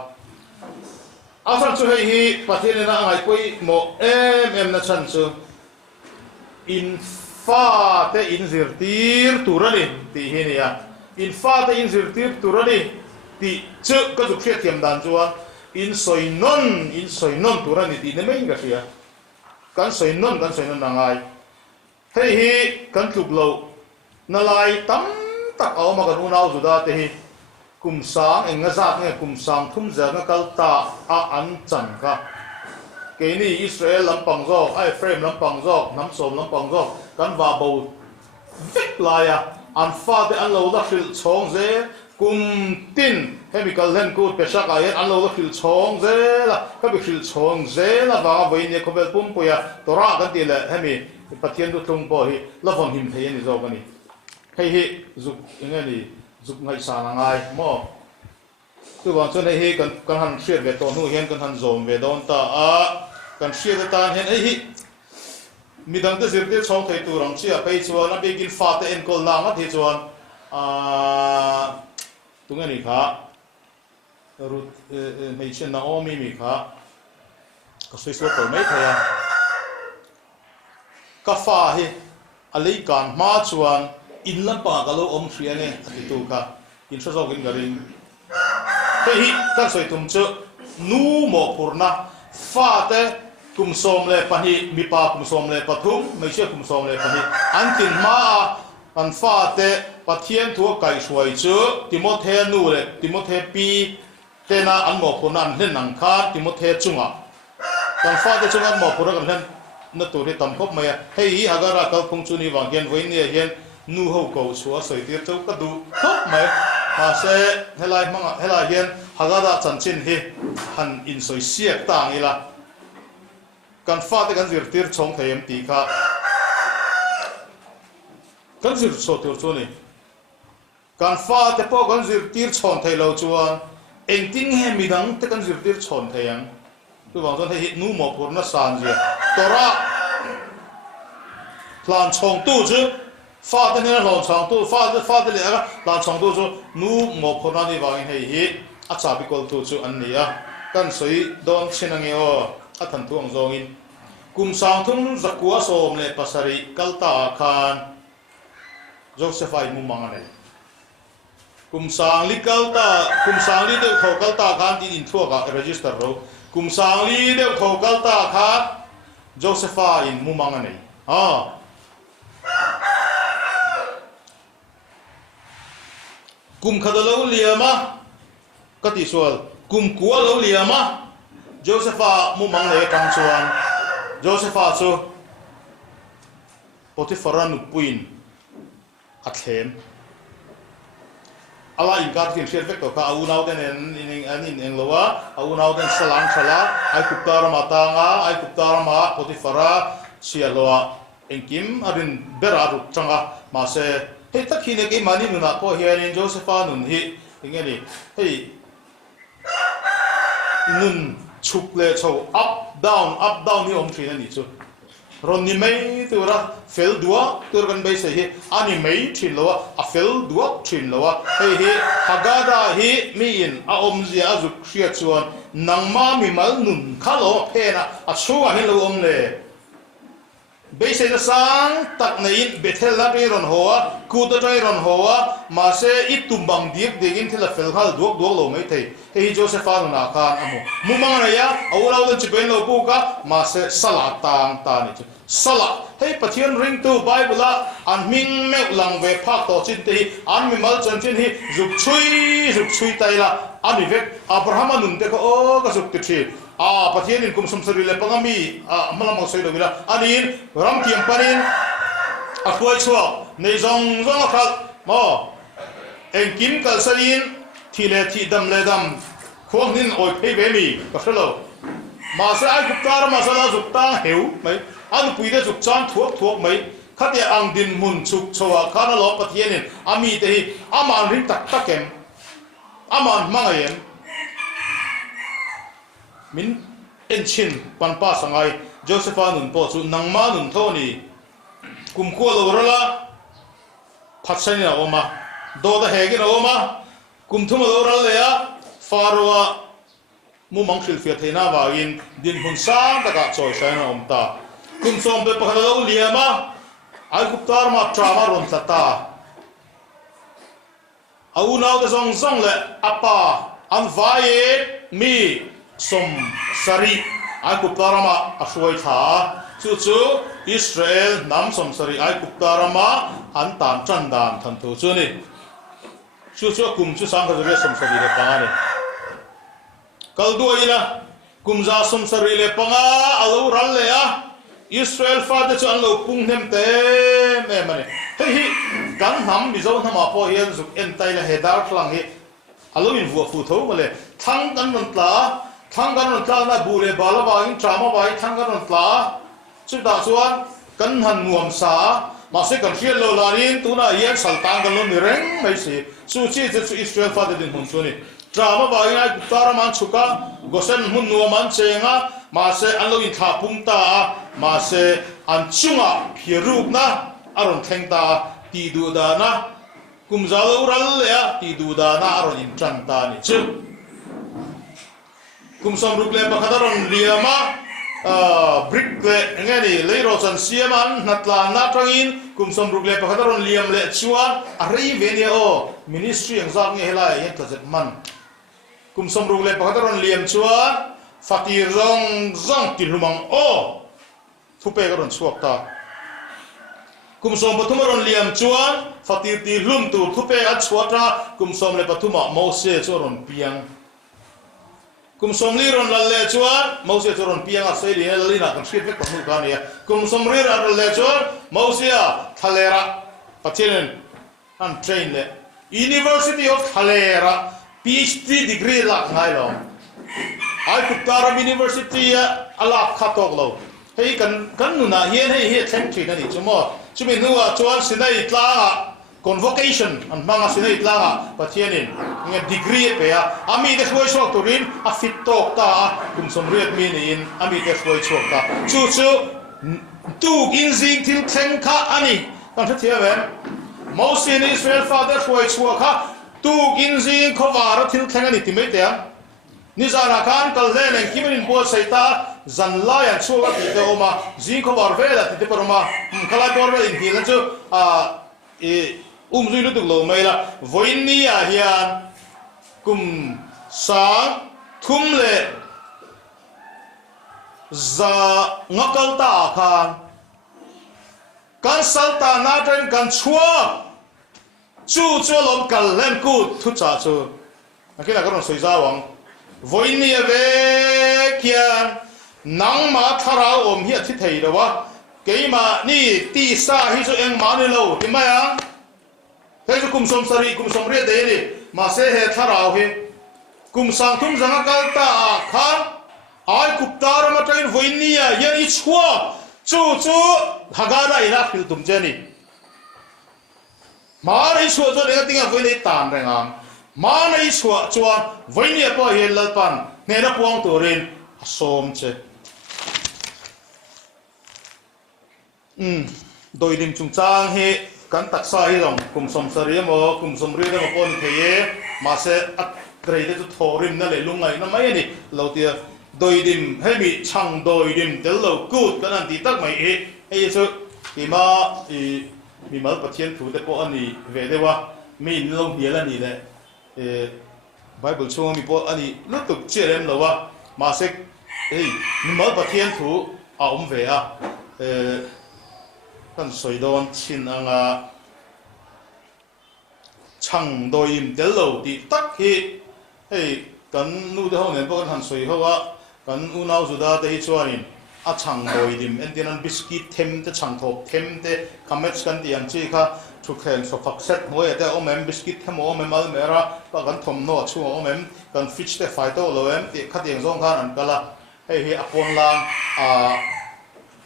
asan chu hei hi pathian na ngai pui mo em na chan chu in fa te in zirtir turani ti hi ya in fa te in zirtir turani ti chu ka zu khia thiam dan chuan in soinon turani ti ne mai ga sia kan soinon na ngai hei hi kan tluk lo na lai tam tak aw ma kan unau zu da te hi kum sang enga zat nge kum sang thum za nga kal ta a an chan ka ke ni Israel lampang zo ai frame lampang zo nam som lampang zo kan va bo vek la ya an fa de an lo la fil chong ze kum tin chemical len ku Pesach ai an lo la fil chong ze la ka bi fil chong ze la va voi ne ko bel pum pu ya tora kan ti le hemi pathian du tlung bo hi la von him thei ni zo ka ni hei hi zuk inga ni zuk ngai sa na ngai mo tu wang chon hei kan han share ve to nu hian kan han zom ve don ta a kan share ta hian hei hi midang te zirte chong thei tu rang chia pei chuan a begin fa te en kol na ma thi chuan tunga ni kha rut mei chen na omi mi kha ka soi so ko mai thaya ka fa hi alei kan ma chuan in lampa ka lo om thria nge ati tu ka in so zogin garing hei hi kan soi tum chu nu mo purna fa te kum som le pani mi pa kum som le pathum mai che kum som le pani antin ma an fa te pathian thu kai suai chu timothe nu le timothe pi te na an mo phunan hlen nang kha timothe chunga kan fa te chunga mo phura kan hlen na tu ri tam khop mai hei hi agara kal phung chu ni wang hian voi ni hian nu ho ko suwa soi tir chau ka du khop mai ha se helai hian agara chanchin hi han in soi siak tang ila kan fa te kan zir tir chong thei ti kha kan zir so tur chu ni kan fa te po kan zir tir chon thei lo chuan eng ting he midang te kan zir tir chon thei ang tu wang chon hei nu mo pur na san je tora plan chong tu chu fa te ne lo chong tu fa te le ga plan chong tu chu nu mo pur na ni wang hei hi a cha bi kol tu chu an ni a kan soi don chinange o a than thuang zongin kum sang thum zakua som le pasari kalta khan Joseph ai mu mangane kum sang li de tho kalta khan tin in thua ka register ro kum sang li de tho kalta khan Joseph ai mu mangane kum khadalo liama kati sual kum kuwa lo liama Joseph mu mangane kang chuan Joseph chu Potiphar nu puin athem ala in ka tin shel vek to ka au nau den in lowa au nau den salang sala ai kuptar mata nga ai kuptar ma Potiphar sia lowa engkim arin beraru changa ma se he takhine ke mani nu na ko hian Joseph nun hi ingeni hei nun chuk le cho up down hi om thina ni chu ron ni mai tu ra fel dua tur kan bai se hi ani mai thin lo a fel dua thin lo hei hi hagada hi mi in a om zia zu khria chuan nangma mi mal nun khalo phena a chuwa hi lo om le bây giờ sáng tắc này Bethel là cái ron hoa, Kuta cái ron hoa, mà sẽ ít tụm bằng điệp để in thì là phèo khal duộc lâu mấy thầy, thì Joseph na khan amu, mumang này á, ông lao lên chụp bên lâu buka, mà sẽ salat tang này chứ, salat, hey pathian ring tu Bible là, anh minh mèo lăng về phác tổ chín thì, anh mình mal chân chín thì dục chui tay là, anh đi về, Abraham anh để có cái dục tuyệt vời. Pathian in kum sumsari le pangami malamang soy lo bila anin ram kiam panin akwai chua nei zong akhal mo en kim kal salin thi le thi dam le dam khong nin oi phei ve mi ka phelo ma sa ai guptar ma sa la zukta heu mai an pui de zuk chan thuak mai khate ang din mun chuk chowa kana lo pathian in ami te hi aman ring tak kem aman mangayen min enchin panpa sangai Joseph nun po chu nangma nun thoni kumko lo rala phatsani na oma do da hegi na oma kumthum lo ral le ya farwa mu mangshil fi theina wagin din hun sang taka choi sai na omta kumsom be pakha lo liama ai guptar ma trama ron tata au nau da zong le apa an vai mi som sari ai kuptarama ashuai tha chu Israel nam som sari ai kuptarama an tan chan dan than thu chu ni chu kum chu sang ka re som sari le panga ni kal du ila kum za som sari le panga alo ral le a Israel fa de chu an lo pung hem te me mane hi kan ham bi zo na ma po hian zuk en tai la hedar thlang hi alo in vu fu tho male thang kan non tla thang kan non tla na bule bala ba in trama ba thang kan non tla chu da chuan kan han nuam sa ma se kan hian lo lanin tu na hian saltang kan lo ni reng mai si chu chi chu Israel fa de din hun chu ni trama ba in ai tara man chuka gosen hun nuam an chenga ma se an lo in tha pum ta ma se an chunga phiruk na aron theng ta ti du da na kum za lo ral ya ti du da na aron in chan ta ni chu kum som ruk le pakhadaron riama brick le ngani leiro chan siaman natla na tangin kum som ruk le pakhadaron liam le chuan arei venia o ministry ang zak nge helai yen tlazet man kum som ruk le pakhadaron liam chuan fakir zong tilumang o thupe garon chuak ta kum som pathumaron liam chuan fakir tilum tu thupe at chuatra kum som le pathuma mose choron piang kum som liron lalle chuan mose choron piang a sei le lina kan shit vek pamu ka ne kum som rir ar le chuan mose a thalera pathian an train le University of Thalera PhD degree la ngai lo ai kuptara University ala khatok lo hei kan nuna hian hei thleng thina ni chumo chumi nuwa chuan sinai tla convocation an manga sinai tla pathianin nge degree pe ami de khoi chok turin a fit tok ta kum som riat mi ni in ami de khoi chok ta chu tu in zing til thleng kha ani kan thia ven Moses ni Israel father khoi chua kha tu in zing khowar til thleng ani ti me te nizana kan kal le len kimin bo saita zan la ya chuwa ti de oma zing khowar vela ti de paroma khala dor ve in hilan chu zui lu tu lo mai la voin ni ya hian kum sang thum le za ngakal ta khan kan salta na tren kan chua chu lom kal len ku thu cha chu akila karon soi za wang voin ni ve kian nang ma tharau om hi thi thei lo wa keima ni ti sa hi chu eng ma ni lo ti ma ya thế cho cùng som ria đấy đi mà sẽ hệ tharau hi cùng sang thum zanga kalta khan ai kuptar ma train voinia yen i chua chu hagara ina phil tum jeni ma ri chua cho le tinga voini tan rengang ma nei chua chuan voinia po hi lalpan ne na puang turin som che doi dim chung chang he kan taksa hi long kum som sari mo kum som ri mo pon theye ma se at trei de thorim na le lungai na mai ni lo tia doi dim he mi chang doi dim tel lo gut kan an ti tak mai e e chu ki ma i mi mal pathian thu de po ani ve de wa mi lo hi la ni de e bible chu mi po ani lu tuk che lem lo wa ma se e mi mal pathian thu a ve a kan soi don chin anga chang doim tel lo ti tak hi hei kan nu de ho nen po kan soi ho wa kan u nau zu da te chuanin a chang doi dim en tin an biscuit them te chang thop them te kamets kan tiang chi kha thu khen so phak set moi te omem biscuit them omem al mera pa kan thom no chu omem kan fish te fai to lo em ti khatiang zong khan an kala hei hi apon lang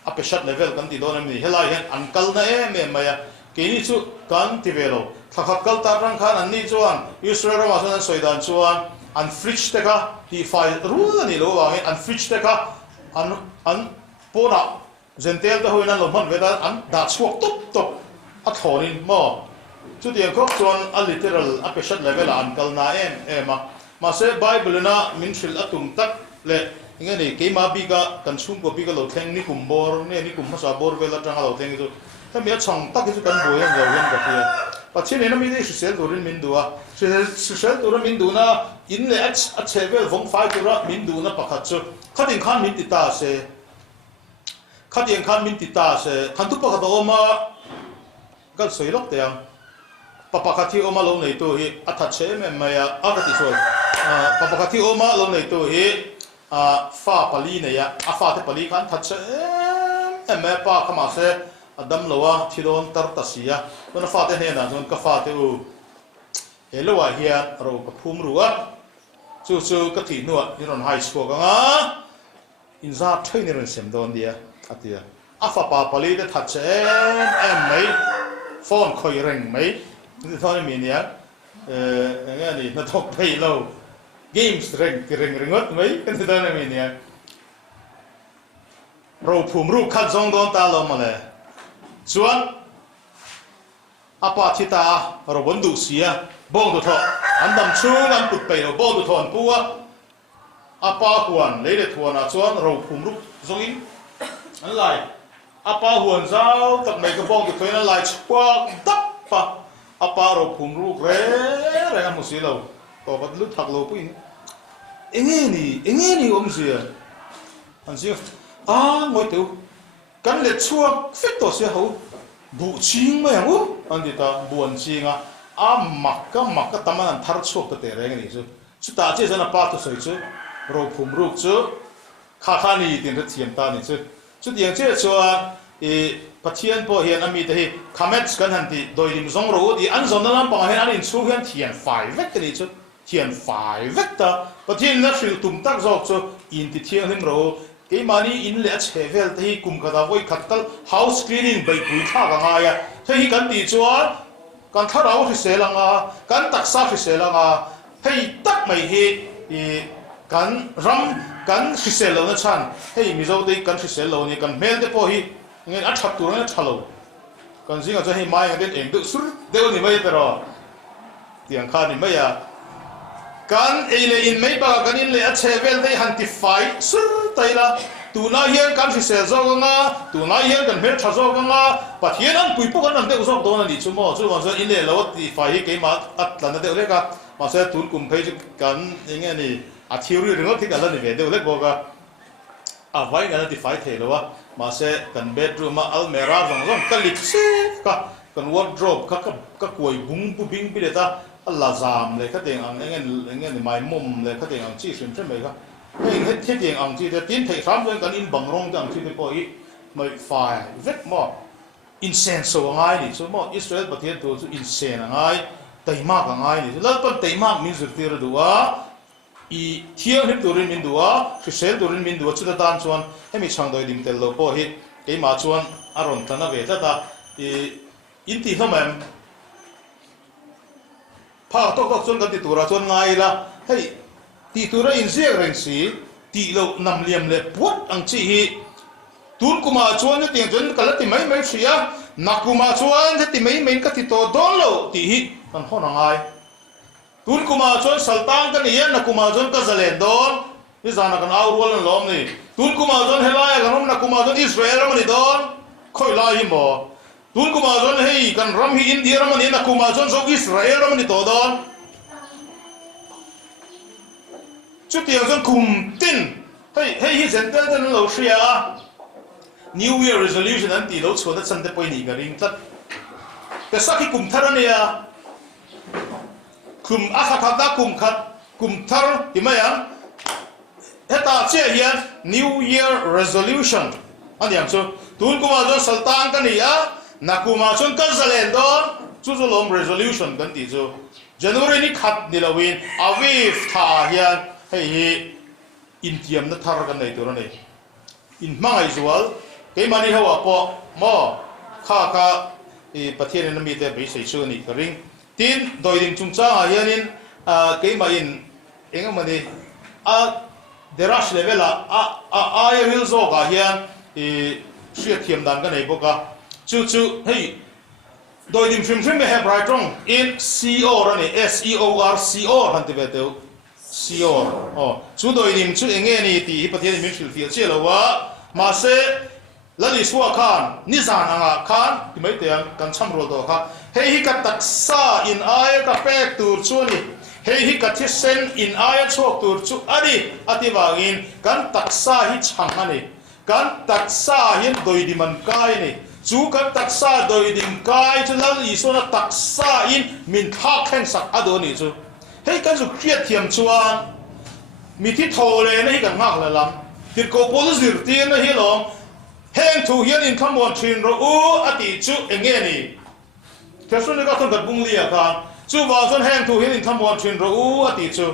a peshat level kan ti don mi helai hen ankal na em maya kini chu kan ti velo thakhat kal ta rang khan an ni chuan israel ma san soidan chuan an fridge te ka ti file rule ani lo wa an fridge te ka an pona zentel da hoina lo man veda an da chuak top a thorin mo chu ti khop chuan a literal a peshat level ankal na em ma se bible na min thil atum tak le nghe này cái mà bị cái cần sung của bị cái lỗ theng ní cùng bor này ní cùng mà sao bor về là trang lỗ theng cái thế bây giờ chọn tắc cái cần bồi nhiều hơn cái kia và trên này nó mới đi sửa đồ lên mình đùa sửa đồ lên mình đùa na in lệ at chế về vòng phải đồ ra mình đùa na bạc hạt chứ khát điện khan mình tít ta sẽ khát điện khan mình tít ta sẽ khan tu bạc hạt đó mà cái sợi lóc tiền bạc hạt thì oma lâu này tôi at hạt chế mày à cái gì rồi bạc hạt thì oma lâu này tôi pha pali này à pha thế pali kan thật sẽ em pa kama se adam lowa thilon tar tasia con pha thế này là con cái pha thế u hello à hiền rồi cái phum ruột chú cái thịt nuột như là hai số cái ngã in ra thấy như là xem đòn đi à tia pha pa pali thế thật sẽ em mấy phone khơi rèn mấy như thôi mình nhá nghe này nó thọc thấy lâu games ring ngất mấy cái thứ đó là mình nè rồi phùm ru khát zong don ta lo mà nè chuan apa thita rồi vẫn đủ xía bông đồ thọ anh đâm chung anh tụt bể rồi bông đồ thọ anh pua apa huan lấy để thuần à chuan rồi phùm ru zong in anh lại apa huan giao tập mấy cái bông đồ thuần anh lại qua đắp pa apa rồi phùm ru ré anh một xí lâu có bắt lướt thạc lâu pin engeni om zia an zia ngoi teu kan le chuak fit to se ho bu ching ma yang u an di ta buan ching a makka taman an thar chuak ta te re ni chu ta che jana pa to soi chu ro phum ruk chu kha ni tin ra thiam ta ni chu diang che chuan pathian po hian ami te hi comments kan han ti doi dim zong ro di an zon na lam pa hian an in chu hian thian fai vek ni chu thian fai vek ta pathian na thil tum tak zok chu in ti thianghlim ro ke mani in le che vel te hi kum ka da voi khatal house cleaning bai pui tha ka nga ya the hi kan ti chuan kan tharau hi se langa kan taksa hi se langa hei tak mai hi kan ram kan hi se lo na chan hei mi zo dei kan hi se lo ni kan mel te po hi ngen a thap tu na thalo kan zinga cha hei mai ngen eng du sur deu ni mai pero tiang kha ni mai ya kan ele in mai ba kan in le a chevel dei hantify sur taila tu na hian kan hi se zo nga tu na hian kan mel tha zo nga pathian an pui po kan an de uzok do na ni chumo chu ma zo in le lo ti fai hi ke ma at lan de le ka ma se tun kum phei kan nge ni a theory ringo thi kan la ni ve de le bo ka a vai kan ti fai the lo wa ma se kan bedroom almera zong kalik se ka kan wardrobe ka koi bung pu bing pi ta Allah zam le ka teng ang ngen mai mum le ka teng ang chi sim chen mai ka hei het thi teng ang chi te tin thei sam wen kan in bang rong tang chi te po i mai fai vet mo incense so ngai ni so mo Israel pathian tu chu incense ngai taima ka ngai ni la pa taima min zu ti ra duwa i thianghlim turin min duwa Chrisel turin min duwa chu ta dan chuan hemi chang doi dim tel lo po hi ke ma chuan aron tana ve ta i in ti hlamam pha tok chuan kan ti tura chuan ngai la hei ti tura in ziak reng si ti lo nam liam le puat ang chi hi tun kuma chuan ni ting chen kala ti mai thria nakuma chuan ti mai ka ti to don lo ti hi kan hon angai tun kuma chuan saltang kan hian nakuma chuan ka zalen don ni zana kan au rol lom ni tun kuma chuan helai kan hom nakuma chuan Israel mani don khoi lai hi mo tun kuma chuan hei kan ram hi India mani nakuma chuan zo Israel mani to don chu tiang chuan kum tin hei hi zen ten lo thria New Year resolution an ti lo chhuat chan te poi ni ga ring tat Pesach hi kum thar ania kum akha khat kum thar ti mayang heta che hian New Year resolution aniang chu tun kuma jo saltang kan ia nakuma chun kan zalen don chu chu lom resolution kan ti chu January ni khat ni lawin aviv tha hian hei hi intiam na thar kan nei tur ani in mangai zual ke mani hawa po mo kha e pathian na mi te be sei chu ni ring tin doi ding chung cha hianin ke ma in engamani a derash level a real zo ga hian e shia thiam dan ka nei boka chu hei doi ding phim me have right wrong in CO rani SEOR han te veteu CO chu doi ding chu enge ni ti pathian mi thil fial che lo wa ma se lali suwa khan ni zan anga khan ti mai te kan cham ro do kha hei hi ka taksa in ai ka pek tur chu ni hei hi ka thi sen in ai chok tur chu ani ati wangin kan taksa hi chang ani kan taksa hin doi di man kai ni chu kan taksa doi dim kai chu lali so na taksa in min tha khen sak adoni chu hei kan zu kriat thiam chuan mi thi thole na hi kan ngak la lam tir ko pol zir ti na hi lom heng thu hian Inkhawm thin ro u ati chu enge ni thesuni ka thon kat bung lia khan chu wa chon heng thu hian Inkhawm thin ro u ati chu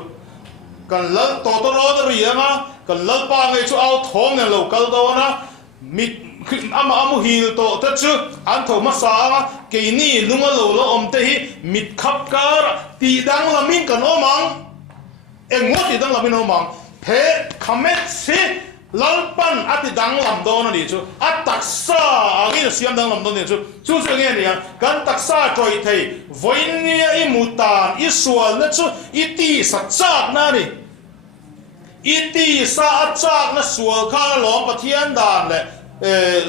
kan lal to ro da rianga kan lal pa ngai chu au thong ne lo kal do na mi amu hil to ta chu an tho ma sa ke ni lunga lo om te hi mit khap kar ti dang lamin kan omang engot ti dang lamin omang he khamet si lalpan ati dang lam do na ni chu at taksa agi siam dang lam do ni chu nge ni kan taksa troi thei voinia I mutan I sual na chu iti sa chak na ni iti sa chak na sual kha lom pathian dan le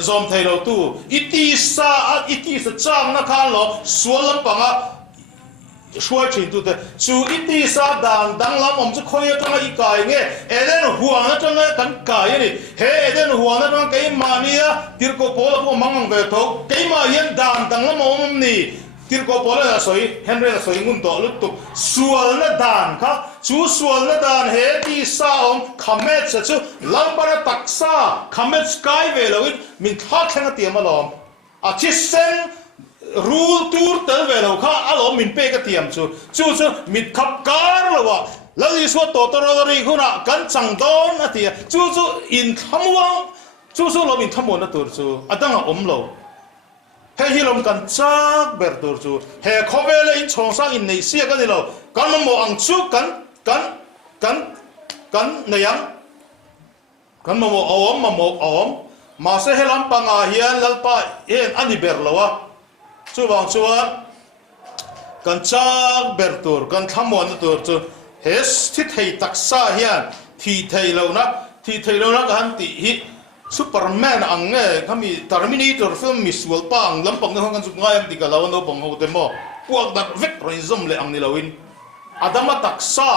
zom thei lo tu iti sa chak na kha lo sual lam panga shua chin tu te chu iti sa dan dang lam om chu khoi atanga I kai nge eden huang na tanga kan kai ni he eden huang na tanga kai mania tir ko pol ko mangang ve tho kai ma yen dan dang lam om ni tir ko pol la soi henry la soi ngun do lut tu sual na dan kha chu sual na dan he ti sa om khamet sa chu lam para taksa khamet kai ve lo min tha thang ti ma lom a chi sen rule tur tel velo kha alo min pe ka tiam chu mit khap kar lawa lali so to ri khuna kan chang don atia chu Inkhawm wang chu lo min thamon na tur chu adanga om lo he hilom kan chak ber tur chu he khowele in chong sang in nei sia ka ni lo kan mo ang chu kan nayang kan mo awam ma se helam panga hian lalpa en ani ber lawa chu wang chuan kan chak ber tur kan thamon tur chu hes thi thei taksa hian thi thei lo na ka han ti hi Superman ang nge kami Terminator film miswal pang lampang na kan chu ngayam ti ka lawan no bang ho te mo puak dat vek reizom le ang nilawin adama taksa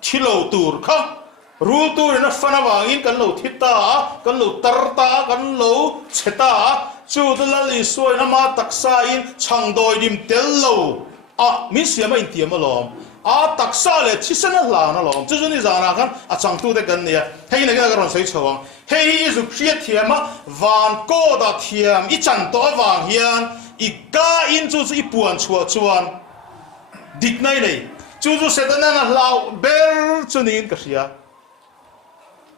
thilo tur kha rule tur na fana wangin kan lo thita kan lo tarta kan lo cheta chu dalal isoi na ma taksa in changdoi dim tello min siama in tiama lom taksa le thisana la na lom chu ni zana kan changtu de kan nia hei na ga ron sei chawang hei isu khriat thiama van ko da thiam I chan to wang hian I ka in chu I puan chuan dik nai nei chu setana na lau ber chu nin ka sia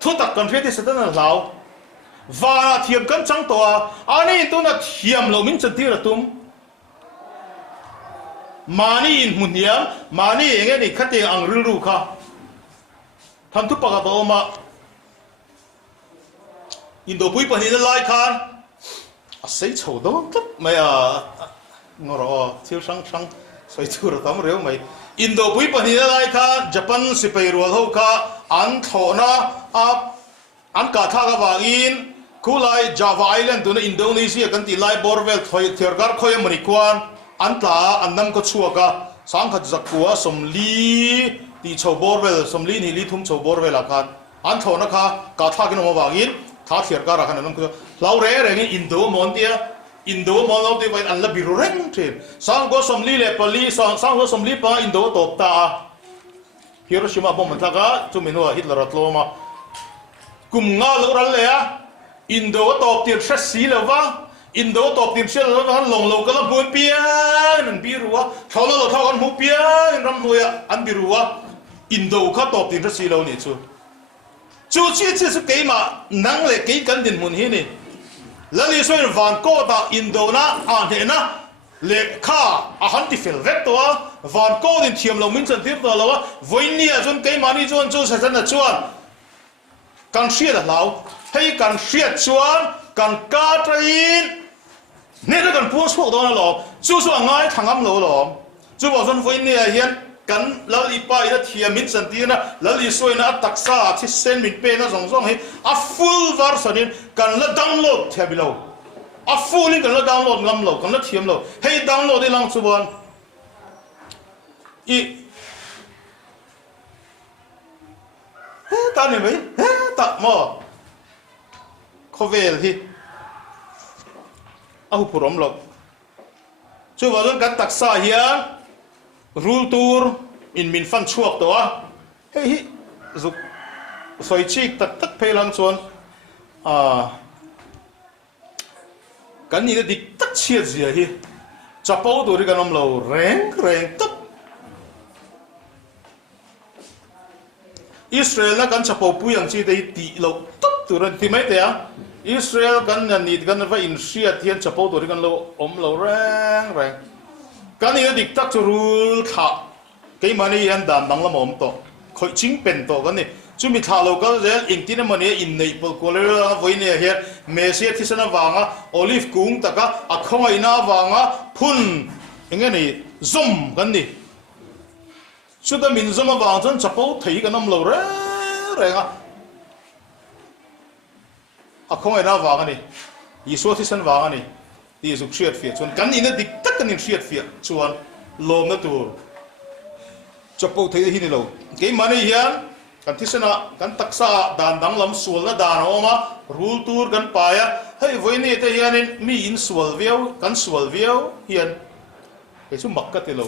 thu tak kan pheti setana lau và thiam kan chang to ani tu na thiam lo min chanti ra tum mani in muniam mani enge ni khate ang ru kha tham tu pa ga to ma Inkhawmpui pani na lai khan sei chho do tlap mai ngoro thil sang soi chu ra tam reu mai Inkhawmpui pani na lai khan Japan sipai rual ho kha an thona an ka tha ga wangin kulai Java Island tu na Indonesia kan ti lai borvel thoi thirgar khoi mani kwan an tla an nam ko chuaka sang khat zakua somli ti chho borvel somli ni li thum chho borvel akan an thona kha ka tha kin ma wangin tha thirgar akan nam ko lau re re ngi Indo montia Indo mon lo ti vai an la biru reng thin sang go somli le pali sang go somli pa Indo top ta Hiroshima bom thaka chu minwa Hitler atloma kum nga lo ral le a Indo top tir thasi lo wa Indo top tir se lo han long lo kala bun pia nan biruwa tholo lo thawan hu pia ram loya an biruwa Indo kha top tir thasi lo ni chu chi su ke ma nang le ke kan din mun hi ni lali soi van ko ta Indo na an he na le kha a han ti fel vek to van ko din thiam lo min chan tir to lo voinia chun ke mani chun chu sa na chuan kan sia da lau hei kan sia chuan kan ka train ne da kan pu so do na lo chu so ngai thangam lo lo chu bo zon voinia hian kan lali pa ida thiam min chan tir na lali soi na taksa thi sen min pe na zong zong hi a full version in kan la download thebilo a full in kan la download ngam lo kan la thiam lo hei download i lang chu bon i ta ne mai ta mo khovel hi a hu purom lo chu wa kan taksa hian rule tour in min fan chuak to hei hi zuk soi chik tak phelang chon kan ni dik tak chia zia hi chapau do ri kanom lo reng tak Israel na kan chapau puyang chi dei ti lo tak tu ran ti mai te Israel kan ni kan va in sia thian chapau do ri kan lo om lo reng kan ni dik tak chu rul kha ke mani yan dan dang la mom to khoi ching pen to kan ni chu mi tha lo ka je in tin mani in nei pol ko le voi ne he me se thi sana wanga olive kung taka a khoi na wanga phun enge ni zum kan ni chu da min zum wang chon chapau thei kan nam lo re nga a khoi na wanga ni yi so thi san wanga ni ti zuk shiat fia chon kan ina dik tak kan in shiat fia chuan lom na tur chapau thei hi ni lo ke mani hian kan thisana kan taksa dan dang lam sual na dan oma rule tur kan paya hei voini te hian in mi in sual viau kan sual viau hian ke chu makka te lo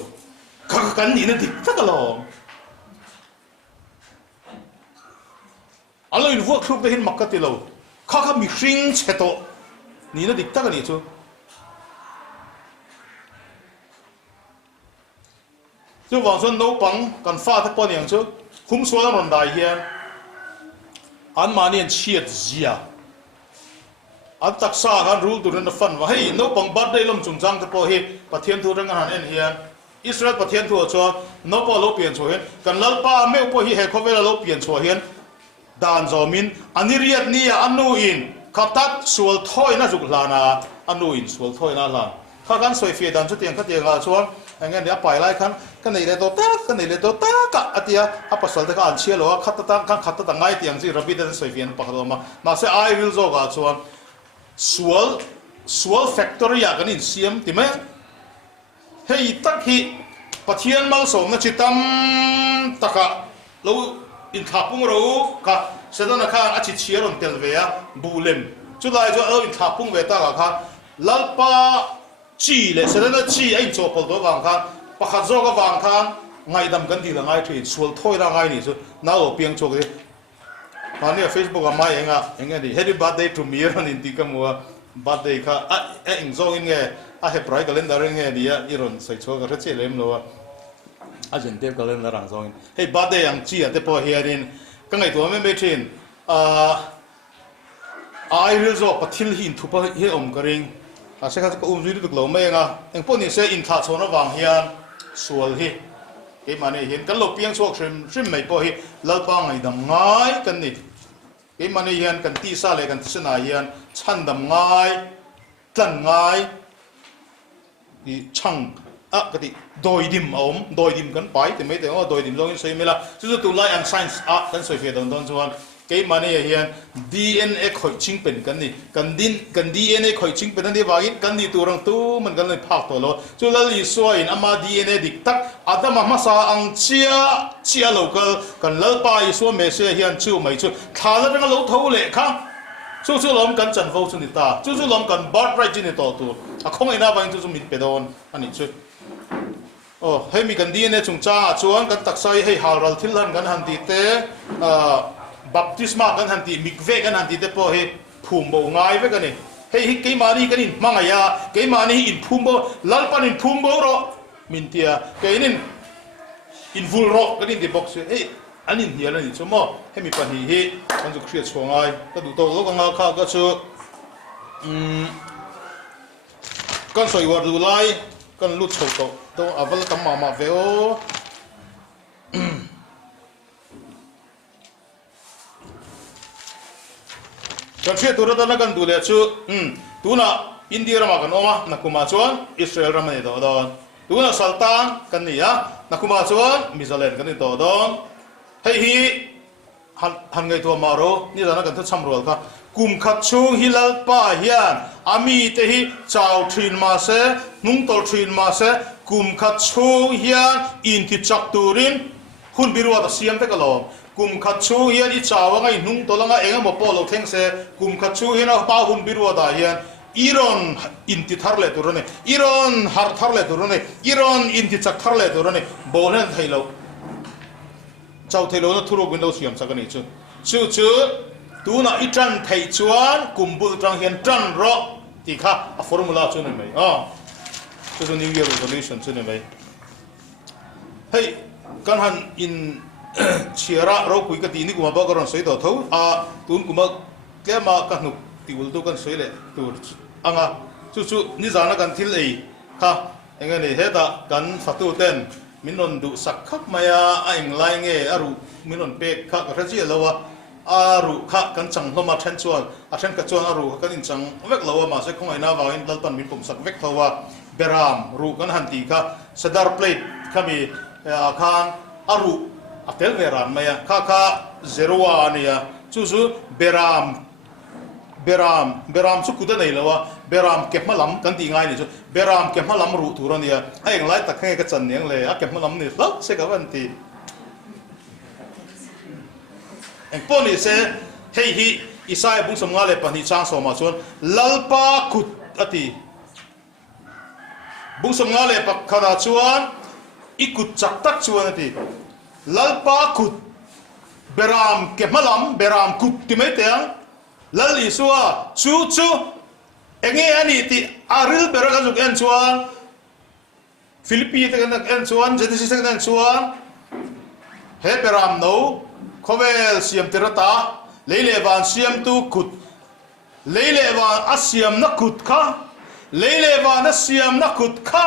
kan ina dik tak lo alo in vuak khrup te hin makka te lo kha mi hring cheto ni na dik tak ani chu chu wang son no pang kan fa ta pon yang chu khum sual ron dai hian an manian chiat zia an taksa kan rule tu na fan wa hei no pang birthday lom chung chang te po hi pathian thu rang han en hian Israel pathian thu cho no po lo pian cho hian kan lal pa me po hi he khovela lo pian cho hian dan zomin aniriat ni anu in khatat sual thoi na juk lana anu in sual thoi na lan kha kan soi fie dan chu tiang kha tianga chuan angen dia pai lai kan nei le to ta kan nei le to ta ka atia apa sol ta kan chia lo khat ta kan khat ta ngai tiang ji rabi den soi fian pa kha ma na se I will zo ga chuan sual factory ya kan in siam ti me hei tak hi pathian mal som na chitam taka lo in thapung ro ka sedana khan achi chiaron telve ya bulem chulai jo in thapung ve ta ka lalpa chi le sedana chi ai cho pol do wang khan pakhat zo ka wang khan ngai dam kan ti la ngai thi sual thoi ra ngai ni chu na o piang chok de pani Facebook ma enga di happy birthday to me ron in tikamwa birthday kha ing zo in nge a he prai calendar nge dia iron sai cho ka che lem lo a jen te calendar ang zo in hey birthday ang chi ate po hiarin ka ngai to me thin I will zo pathil hin thupa he om karing a se kha ko um zui du lo me nga eng po ni se in tha chona wang hian sual hi ke mane hian kan lo piang chok shrim mai po hi lalpa ngai dam ngai kan ni cái mà này hiền cần ti sa lại cần xin ai hiền chăn đầm ngay tận ngay đi chăng cái gì đôi điểm cần phải thì mấy tiếng đôi điểm giống như là chứ tụ lại ăn science cần soi về đồng chuan cái mà này hiền DNA khởi chínhเป็นกันนี่กัน DNA khởi chínhเป็นนั่นที่ว่ากันนี่ตัวรังตู้มันกันเลยพักตัวโลจุลลีสวยอามา DNA ดิกตักอาตมามาสาอังเชียโลกกันเลิกไปสวยเมเซียเฮียนชิวไม่ชิวขาแล้วเป็นก็ลูกทูเลยครับจู่ล้อมกันจันทร์ฟูจุนิตาจู่ล้อมกันบอดไรจินิโตตัวคงไอ้หน้าวันจู่มิดเปดอนอันนี้ชิวโอ้ให้มีกัน DNA จงจ้าชวนกันตักใส่ให้ฮารัลทิลลันกันหันตีเตบัพติศมากันหันตีมิกเวกันหันตีเตพอให้ภูมิบ่ง่ายไปกันนี่ให้เกี่ยมานี่กันนี่มังายาเกี่ยมานี่อินภูมิบ่ลัลปันอินภูมิบ่รอมินเตียเกี่ยนี่อินฟูลรอกันนี่ที่บอกสิเฮ้ยอันนี้เฮียนั่นนี่ชั่วโมงให้มีปัญหาเฮ้มันจะเครียดช่วงไงก็ดูโตแล้วก็งาข้าก็ชั่วกันสวยวัดดูไล่กันลุดโฉโตต้องเอาไปทำมาเวลกันเชื่อตัวเราต้องกันดูเลยชูตัวน่ะอินเดียรามากันออกมานักกุมาชวนอิสราเอลรามาเนี่ยตัวดอนตัวน่ะสัลตันกันนี่อะนักกุมาชวนมิซาเลนกันนี่ตัวดอนให้ฮีหันไงตัวมาโรนี่ตอนนั้นกันทุกชั่วโมงค่ะกุมขัดช่วงฮิลล์ป้าเฮียนอามีเตฮีเจ้าทรีนมาเสนุ่งตอลทรีนมาเสกุมขัดช่วงเฮียนอินทิจักตูรินหุ่นบิรัวตัดเสียมเตกลอมกุมขัดช่วงเฮียนอีเจ้าว่าไงนุ่งตอลงเองมาปอลเทงเสกุมขัดช่วงเฮียนป้าหุ่นบิรัวตาเฮียนอีรอนอินทิทาร์เลตุรนี่อีรอนฮาร์ทาร์เลตุรนี่อีรอนอินทิจักทาร์เลตุรนี่โบเนนไทยเราเจ้าเทโลนทุรกินเราเสียมสักนิดชื่อตัวน่ะอีจันไทยชวนกุมบุตรังเห็นจันรอที่ข้าฟอร์มูลาชื่อนี่ไหมชื่อ New Year Resolution ชื่อนี่ไหมเฮ้ยกันหันอินเชียระเราคุยกันทีนี่กูมาบอกกันสวยต่อเท่าตุนกูมาแก้มากันหนุกติวตัวกันสวยเลยตัวชื่อนี่จานะกันที่เลยค่ะยังไงเนี่ยเฮ้ยแต่กันฝักตัวเต้นมินนดูสักขับมายาไอ้เงไลเงอารุมินนเปกข้ากระเจียแล้วว่าอารุข้ากันจังลมาเทนชวนเทนกระชวนอารุกันจังเวกแล้วว่ามาเสกของไอ้น้าว่าอินดัลตันมินผมสักเวกเขาว่าเบรามรูกันหันตีข้าเซดาร์เพลทข้ามีข้างอารุอัตเตลเบรามมายาข้าเซโรวานี่จู่เบรามสุกุดนี่แล้วว่าเบรามเก็บมาล้ำกันตีง่ายนี่จู่เบรามเก็บมาล้ำรูถูรนี่ไอ้เงไลตะแค่กระจันยังเลยเก็บมาล้ำนี่แล้วเสกวันตีเอ็งป้อนนี่เสเฮ้ยฮีอิสายบุ้งสมงาเลยปนิจางสมาชวนลัลปาคุดอติบุ้งสมงาเลยปขณะชวนอีกุดจักตักชวนอติลัลปาคุดเบรามเก็บมาล้ำเบรามคุดที่ไม่เตียงลัลลิสัวจู่เอ็งอันนี้ที่อาริลเบรกันจุกเอ็นชวนฟิลิปปีต์กันเอ็นชวนเจนิสิสกันเอ็นชวนเฮเบรามโนเขาเวลเสียมเตระตาเลเลวานเสียมตูขุดเลเลวานอัสเสียมนักขุดข้าเลเลวานอัสเสียมนักขุดข้า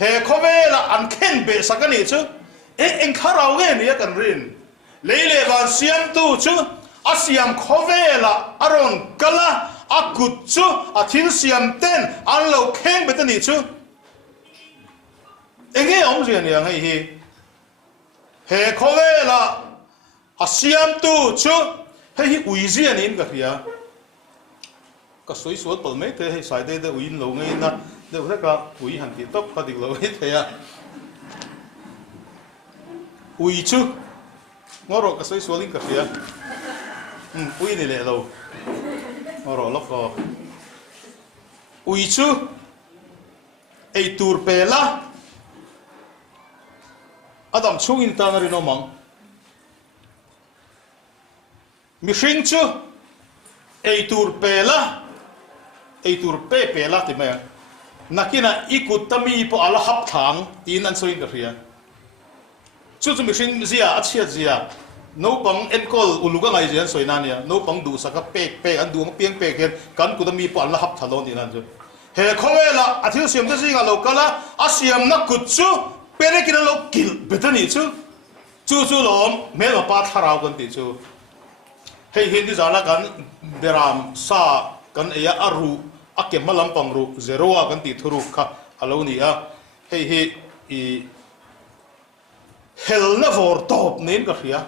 เฮเขาเวลอันเข็นเบสักนี่ชื่อเอ็งข้าเราเงี้ยนี่กันรินเลเลวานเสียมตูชื่ออัสเสียมเขาเวลอารอนกละอักขุดชื่ออาทิตย์เสียมเต้นอันเราเข็นเบตันนี่ชื่อเอ็งเงี้ยอมเสียนี่ยังไงเฮเขาเวลอาเซียมตูชูให้อุยเซียนินกับเฮียก็สวยสวยเปิดไม่เท่ให้สายได้อุยนลงไงนะเดี๋ยวถ้าก็อุยหันติดตบก็ติดลงไม่เท่อะอุยชูงอรอก็สวยสวยลิงกับเฮียอุยนี่แหละเรางอรอล็อกก็อุยชูไอตูร์เปล่าอดัมช่วงอินตานาริโนมังมิชิงชูไอตูร์เปล่าไอตูร์เปล่าที่ไหนนักกินอีกุตมีพออัลฮับทางที่นั่นส่วนกับเฮียจู่มิชิงเสียอัจฉริยะโนปังเอ็นกอลอุลุกันไงเสียส่วนนั้นเนี่ยโนปังดูสักเป๊กอันดูมันเปียงเป๊กเห็นกันกุตมีพออัลฮับทางที่นั่นจู่เฮ้เขาเวลาอาทิตย์เสียมจะสิ่งอะไรกันละอาเสียมนักกุจูเป็นอะไรกินเรากินเบ็ดนี่จู่ล้อมเมื่อมาปาทาราวกันติจู่ hei hindi zana kan beram sa kan eya aru ake malam pangru zeroa kan ti thuru kha alo ni a hei hi I hel na vor top nen ka hria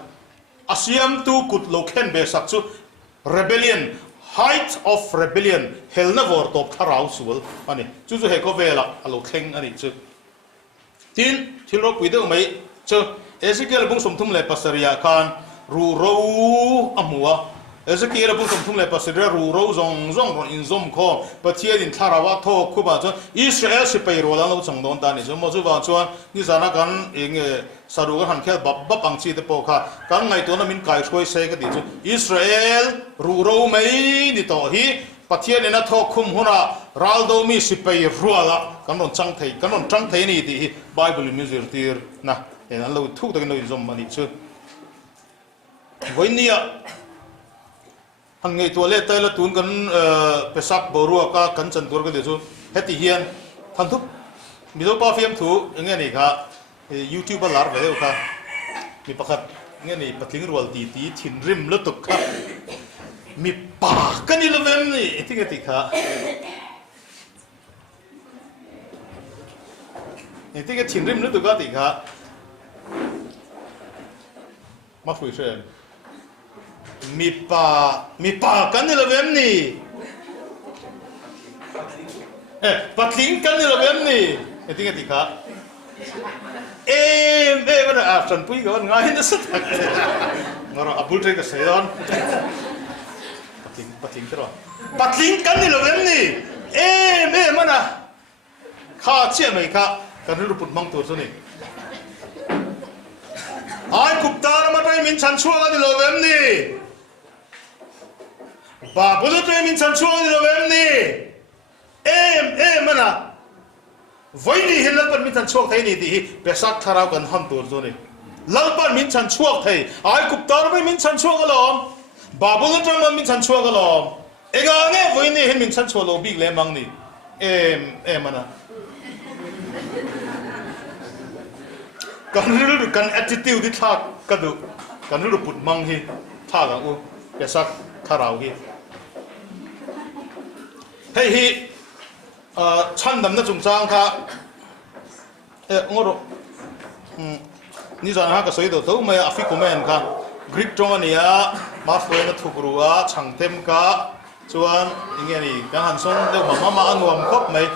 asiam tu kut lokhen be sakchu rebellion height of rebellion hel na vor top tharau sul ani chu chu he ko vela alo thleng ani chu tin thilro puideu mai chu ezekiel bung somthum le pasaria khan ru ro amua ezekiel bung somthum le pasaria ru ro zong zong ron in zom kho pathia din tharawa tho khuba chu israel se pai ro la lo changdon ta ni chu mo chu ba chuan ni zana kan enge saru kan han khel bab bang chi te po kha kan ngai to na min kai khoi se ka di chu israel ru ro mai ni to hi pathia ne na tho khum huna raldo mi si pai ruala kan ron chang thei ni ti bible music tir na en lo thuk da no zom mani chu voinia hang ngai to le tai la tun kan pesak boru ka kan chan tur ka de chu heti hian than thup mi do pa fiam thu nge ni kha YouTube lar ve ka mi pakhat nge ni patling rol ti ti thin rim lo tuk kha mi pa kan ni lo mem ni ti kha ni ti ke thin rim lo tuk ka ti kha ma fui shen mi pa kan ni lo mem ni patling kan ni lo mem ni ti kha mana after pui kawan ngahin na satak ngoro abul try ka sayon patling tero patling kan ni lo ni mana kha che mai kha kan ru put mang tur so ni ai kuptar ma tai min chan chua ni lo ni ba bulu tai min chan chua ni lo ni mana voini hilal pan min chan chuak thei ni ti pesak tharau kan han tur zo ni lal pan min chan chuak thei ai kuptar mai min chan chuak alom babul tram min chan chuak alom ega nge voini hin min chan chuak lo big le mang ni mana kan attitude di thak kadu kan ru put mang hi thak ang u pesak tharau hi hei hi 찬 남나 중상카 ngoro ni jana ka soido to mai afikomen ka grip tongania ma foena thugrua changtem ka chuan ingeni kan hanson de mama anuam khop mai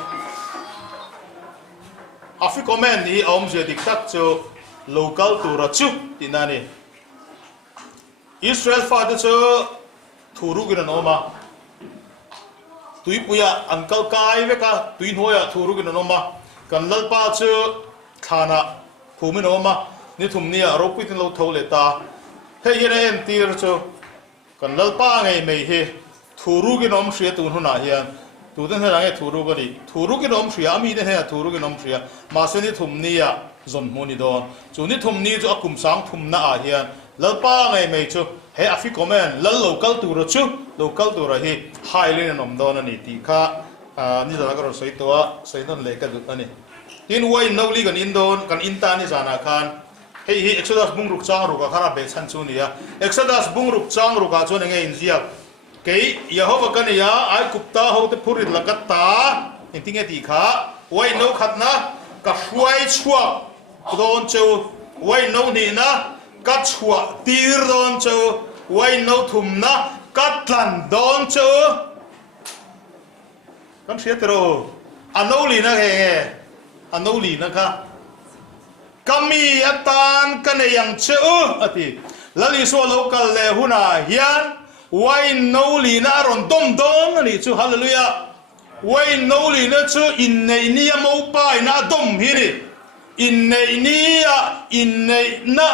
afikomen ni om je diktat chu local tura chu tinani Israel father chu thuru giran oma tui puya uncle kai ve ka tui hoya thuru gi no ma kan lalpa chu thana phumi no ma ni thumni a ro puitin lo thole ta he yere en tir chu kan lalpa ngai mei he thuru gi nom shria tu huna hian tu den ha ngai thuru gi nom shria mi den ha thuru gi nom shria ma se ni thumni a zon moni don chu ni thumni chu akum sang thumna a hian lalpa ngai mei chu he afi komen lal local tur chu local tur hi highline nom don ani ti kha ni jana ka ro sei to sei non le ka du ani tin wai no li kan indon kan inta ni jana khan hei hi exodus bung ruk chang ru ka khara be chan chu ni ya exodus bung ruk chang ru ka chu nge in zia ke yehova kan ya ai kupta ho te phurin lakata intinge ti kha wai no khatna ka huai chua don chu wai no ni na ka chua tir don chu wai no thum na katlan don chu kan sietero anoli na he anoli na ka kami atan kanayang chu ati lali so local le huna hian wai no li na ron dom don ani chu hallelujah wai no li na chu in nei ni mo pa na dom hiri in nei ni in nei na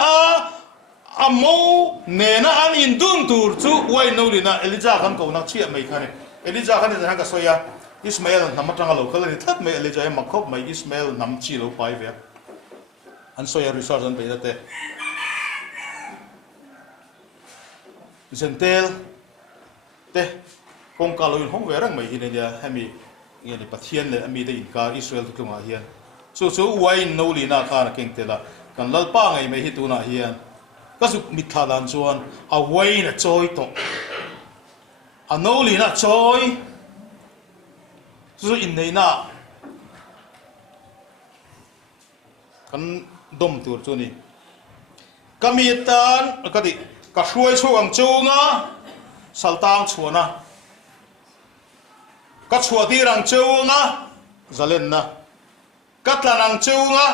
amo nena an indun tur chu wai no li na elija kan ko na chia mai khane elija kan ni ka soya ismail namatanga lo khala ni that mai elija makhop mai ismail nam chi lo pai ve an soya research an pe te zentel te kong ka lo in hong ve rang mai hi ne dia hemi nge ni pathian le ami de in ka israel tu ma hian chu wai no li na ka na keng te la kan lalpa ngai mai hi tu na hian ก็สุมิถาลันชวนเอาไว้นะจอยตกอันโนลีนะจอยสุอินในน่ะกันดมตัวตัวนี้ก็มีตันก็ดิก็ช่วยช่วยอังจูงะสัลตางชัวนะก็ชัวที่รังจูงะจะเล่นนะก็ตรังจูงะ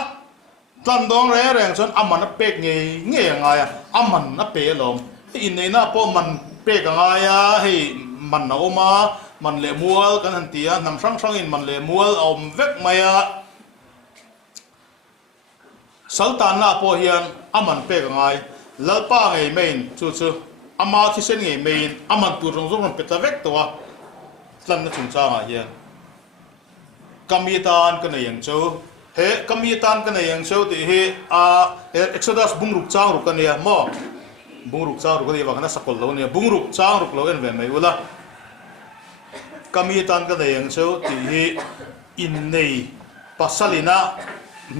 ตันดองแรงจนอามันนับเป็กเงี้ยยังไงอ่ะอามันนับเปลมอินในน่ะพอมันเป็กยังไงอ่ะให้มันเอามามันเลี้ยมัวกันทันทีอ่ะนำช่างอินมันเลี้ยมัวเอาเวกมาอ่ะสัลตานน่ะพอเฮียนอามันเป็กยังไงแล้วป้าไงไม่จู่ๆอามาที่เส้นไงไม่อามันตัวตรงๆมันเป็นตะเวกตัวตั้งนั่นจุนจ้าเฮียนกำมีตานกันอย่างเจ้าเฮ้กำมีตานกันอย่างเจ้าที่เฮ้เอ็กซ์โซดัสบุ้งรุกจ้างรุกกันเนี่ยมั่วบุ้งรุกจ้างรุกกันเนี่ยว่ากันนะสักคนเราเนี่ยบุ้งรุกจ้างรุกเราเอ็นเวนไม่รู้ละกำมีตานกันอย่างเจ้าที่เฮ้อินในปัสสลินะ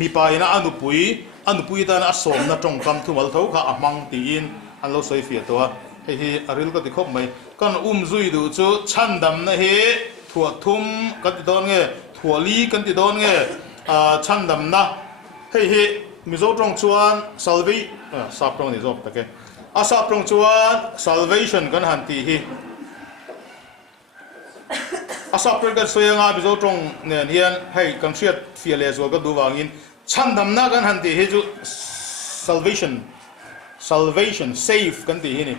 มีไปนะอนุปุยตานอสมนะตรงคำทุ่มเอาเท้าข้ามังตีอินอันเราใส่เฟียตัวเฮ้อริลก็ติดคบไหมกันจุยดูจู่ชันดำนะเฮ้ถั่วทุ่มกันติดโดนเงี้ยถั่วลีกันติดโดนเงี้ยชันดำนะเฮ้มิโซตรงชวนซัลวีสับตรงนี้จบตะเกียสับตรงชวน salvation กันหันตีเฮ้สับตรงกันสวยงามมิโซตรงเนี่ยเฮียนให้กันเชียดเฟียเลสก็ดูวางินชันดำนะกันหันตีเฮ้จู่ salvation save กันตีเฮ้นี่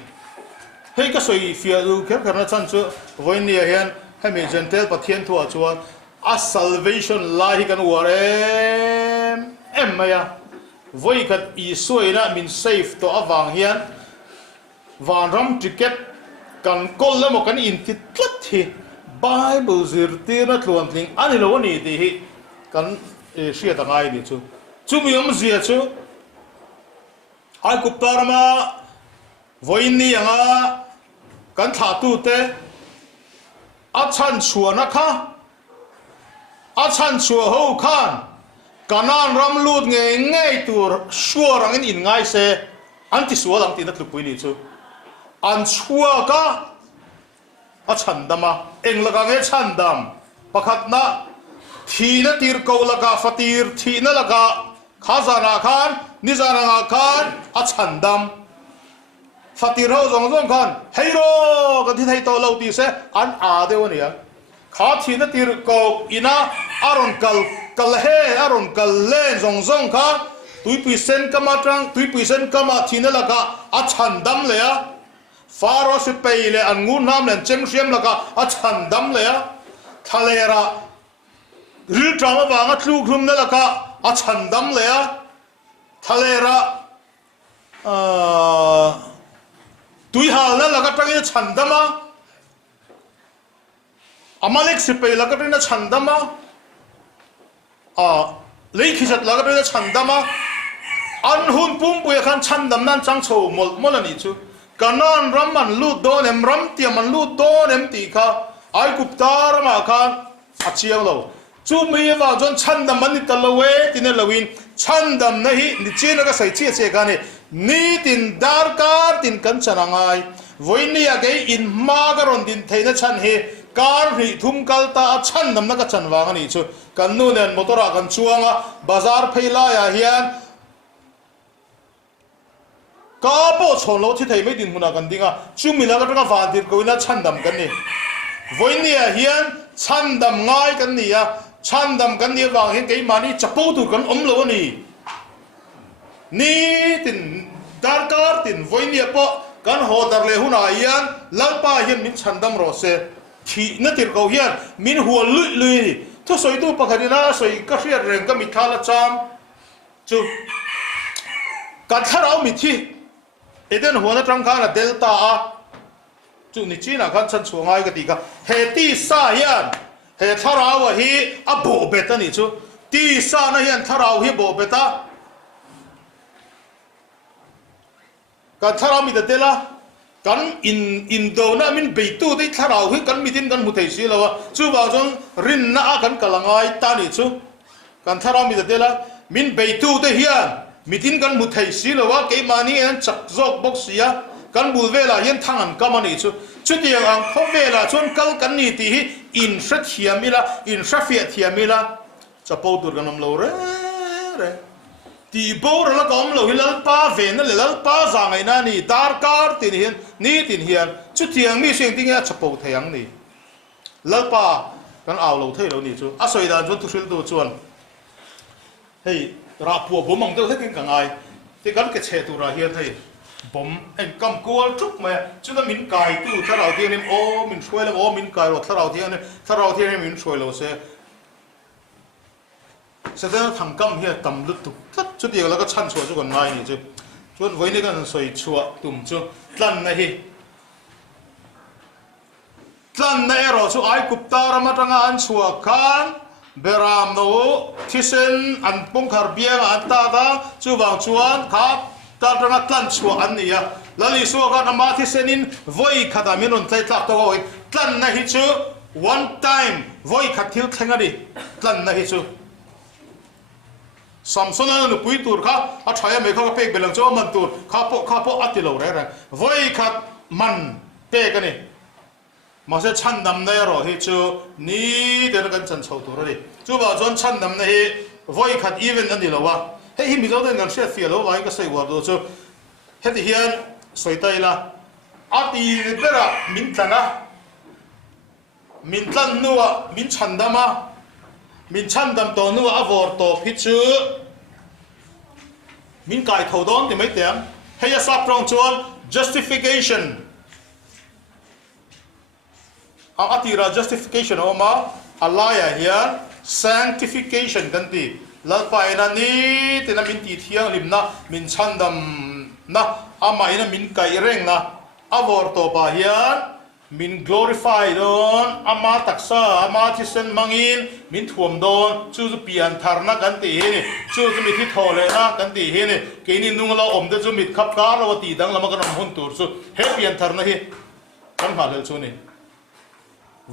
เฮ้ก็สวยเฟียดูแค่ขนาดชันจู่วันนี้เฮียนให้มีเจนเทลปะเทียนทั่วชวนsalvation ลายกันวัวเอ็มไหมอะวัยกันอีสวยนะมิน safe ตัวอวังเฮียนวานรำจิกเก็ตกันกอลแล้วมันกันอินทิตลัดที่ Bible สิร์ตีนัดล้วนทิ้งอันนี้เราวันนี้ที่กันเสียต่างไงดิจู่มีอะไรเสียจู่ไอ้กุปตาร์มาวันนี้ยังอ่ะกันท้าตู้เตะอาชันชัวนะคะอาชันชัวหูขันการนั่งรำลูดเงยตัวชัวรังอินง่ายเสอันที่ชัวรังที่นัดลุกไปนี่จู่อันชัวก็อาชันดำมาเองละกันเงชันดำประคัดนะทีนั่นตีร์เกาละกาฟตีร์ทีนั่นละกาข้าจานาขันนิจานาขันอาชันดำฟตีร์เขาส่งขันเฮ้ยโรกันที่ไทยโตเราตีเสอันอาเดวันนี้ข้าทีนั่นตีร์เกาอินะอารอนกัลเฮอารอนกัลเล่นส่งขันตุยปีเซนกัมมาตรังตุยปีเซนกัมมาทีนั่นละกาอาชันดำเลยอะฟาโรสิเปย์เลยอันงูน้ำเลยเจมเชียมละกาอาชันดำเลยอะทะเลระริลจามบางอัตลูกลุ่มนั่นละกาอาชันดำเลยอะทะเลระตุยหานั่นละกาตั้งยี่ชันดำอะอามาเล็กสิเปย์ละกาตั้งยี่ชันดำอะเลยขี้จัดละกาตั้งยี่ชันดำอะอันหุ่นปุ่มปุยขันชันดำนั่นจังโชว์มลนี่ชูกันนั่นรำมันลูดโดนเอ็มรำเตียมันลูดโดนเอ็มตีค่ะไอ้กุปตารมาขันอาเชียงเราจูมีว่าจนชันดำมันนี่ตะละเวตินละวินชันดำนี่นิจีนักใส่เชี่ยเชี่ยกันนี่ตินดาร์การตินกันชนะไงวันนี้อะเกอินมากรอนตินเทนชันเฮการหิทุ่มกัลตาชันดำนักชันวางนี่ชูกันนู่นเนี่ยมอเตอร์กันช่วงอ่ะบาซาร์เพลายาเฮียนก้าปอชนเราที่ไทยไม่ดินหุ่นกันดิ้งอ่ะชุ่มมีแล้วก็ต้องฟาดิร์กูน่าชันดำกันนี่วันนี้เฮียนชันดำง่ายกันนี่อ่ะชันดำกันนี่วางเห็นกี่มานี่จะปูตุกันเรานี่ตินดาร์การตินวันนี้ปอกันโหดเลยหุ่นอาเฮียนลังป้าเฮียนมินชันดำรอเสที่นั่นติร์กูเฮียนมินหัวลุยทุกสวยตัวปะคดีน่าสวยก็เรียกเรื่องก็มีท่าละจามจูการท่าเรามีที่เอเดนหัวนักรังคานะเดลต้าจุนิจีน่ะกันฉันช่วงไงก็ดีกันเฮตีสายันเฮทาราวะฮีอับโบเบต้านี่จูตีสานะยันทาราวฮีโบเบต้ากันทาราวมีแต่เดล่ากันอินโดน่ามินเบตูได้ทาราวฮีกันมีดินกันมุทัยสิแล้ววะจูบางจงรินน่ากันกำลังไงตานี่จูกันทาราวมีแต่เดล่ามินเบตูได้เฮียน mitin kan mu thei si lowa ke mani an chak jok bok sia kan bul vela hian thangan kamani chu chutiang ang kho vela chon kal kan ni ti hi in sha thiamila in sha fia thiamila chapo tur ganam lo re ti bo ra kom lo hilal pa ve na le lal pa za ngai na ni dar kar tin hian ni tin hian chutiang mi sing tinga chapo thayang ni lal pa kan aw lo thei lo ni chu a soi dan chu tu sil tu chuan hei ra pu bo mang teu thekin ka ngai ti kan ke che tu ra hian thei bom en kam kual truk me chu na min kai tu tharau thian nim o min shoi le o min kai ro tharau thian min shoi lo se dan thang kam hi tam lut tu tlat chu ti la ka chan chua chu kon ngai ni chu chuan voi ni kan soi chua tum chu tlan na hi tlan na ero chu ai kupta ramatanga an chua khan beram no thisen an pongkhar biang an ta da chu wang chuan kha ta tanga tlan chua an nia lali so ka na ma thisenin voi khata minun tlai tlak to oi tlan na hi chu one time voi khathil thengari tlan na hi chu samsona no pui tur kha a thaya me kha pek belang cho man tur kha po atilo re voi khat man pe ka ni ma se chan nam na ro hi chu ni de kan chan chho tur ri chu ba jon chan nam na hi voi khat even an lo wa he hi mi zo den kan se fi lo wa ka sei wa do chu he ti hian soi tai la ati bera min tlana min tlan nuwa min chan dama min chan dam to nu avor to phichu min kai tho don ti mai tiam heya sap rong chuan justification a atira justification oma alaya hian sanctification kan ti lalpa ina ni tina min ti thianghlim na min chan dam na ama ina min kai reng na avor to pa hian min glorify don ama taksa ama thisen mangin min thuam don chu pian tharna kan ti he ni chu mi thi thole na kan ti he ni ke ni nung lo om de chu mit khap ka ro ti dang lama kan hun tur chu he pian tharna hi kan ha le chu ni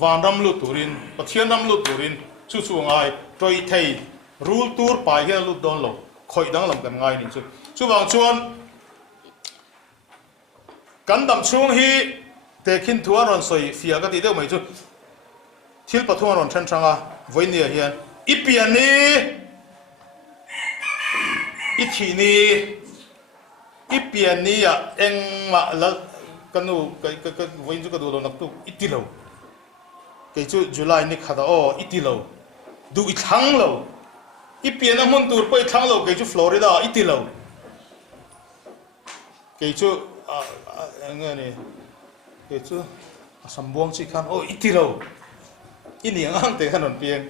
van ram lu turin pathian ram lu turin chu ngai toi thei rule tur pai he lu don lo khoi dang lam kan ngai ni chu wang chuan kan dam chung hi te khin thuan ron soi fia ka ti deu mai chu thil pathuan ron than thanga voinia hian ipian ni ithi ni ipian ni ya engma la kanu ka voin chu ka do lo nak tu itilo ke chu july ni khada o itilo du I thang lo ipian amon tur pai thang lo ke chu florida itilo ke chu ngani ke chu sambuang chi khan o itilo ini ang te khanon piang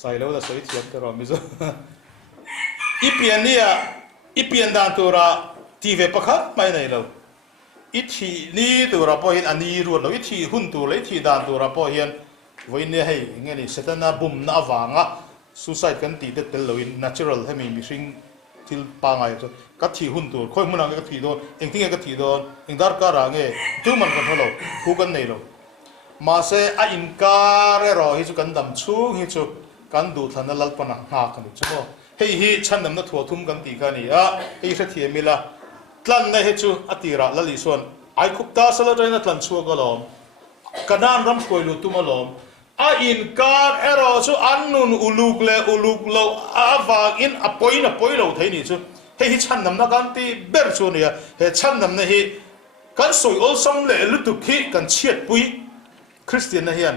sai lo da soi thiam te ro mi zo ipian nia ipian dan tura tive pakhat mai nei lo ithi ni tura po hin ani ru lo ithi hun tu le thi dan tura po hian voine hei ngani setana bum na awanga suicide kan ti te tel lo in natural hemi missing til pangai so ka thi hun tur khoi munang ka thi don engting ka thi don engdar ka ra nge tu man kan holo hu kan nei lo ma se a inkar ro hi chu kan dam chu hi chu kan du thana lal pana ha kan chu mo hei hi chan nam na thua thum kan ti ka ni a ei sa thi mila tlan na he chu atira lali son ai khupta sala traina tlan chu ka lom kanan ram khoi lu tu ma lom a inkar ero chu annun uluk lo awak in apoi lo thei ni chu he hi chan nam na kan ti ber chu ni he chan nam na hi kan soi ol som le lu tu khi kan chiat pui christian na hian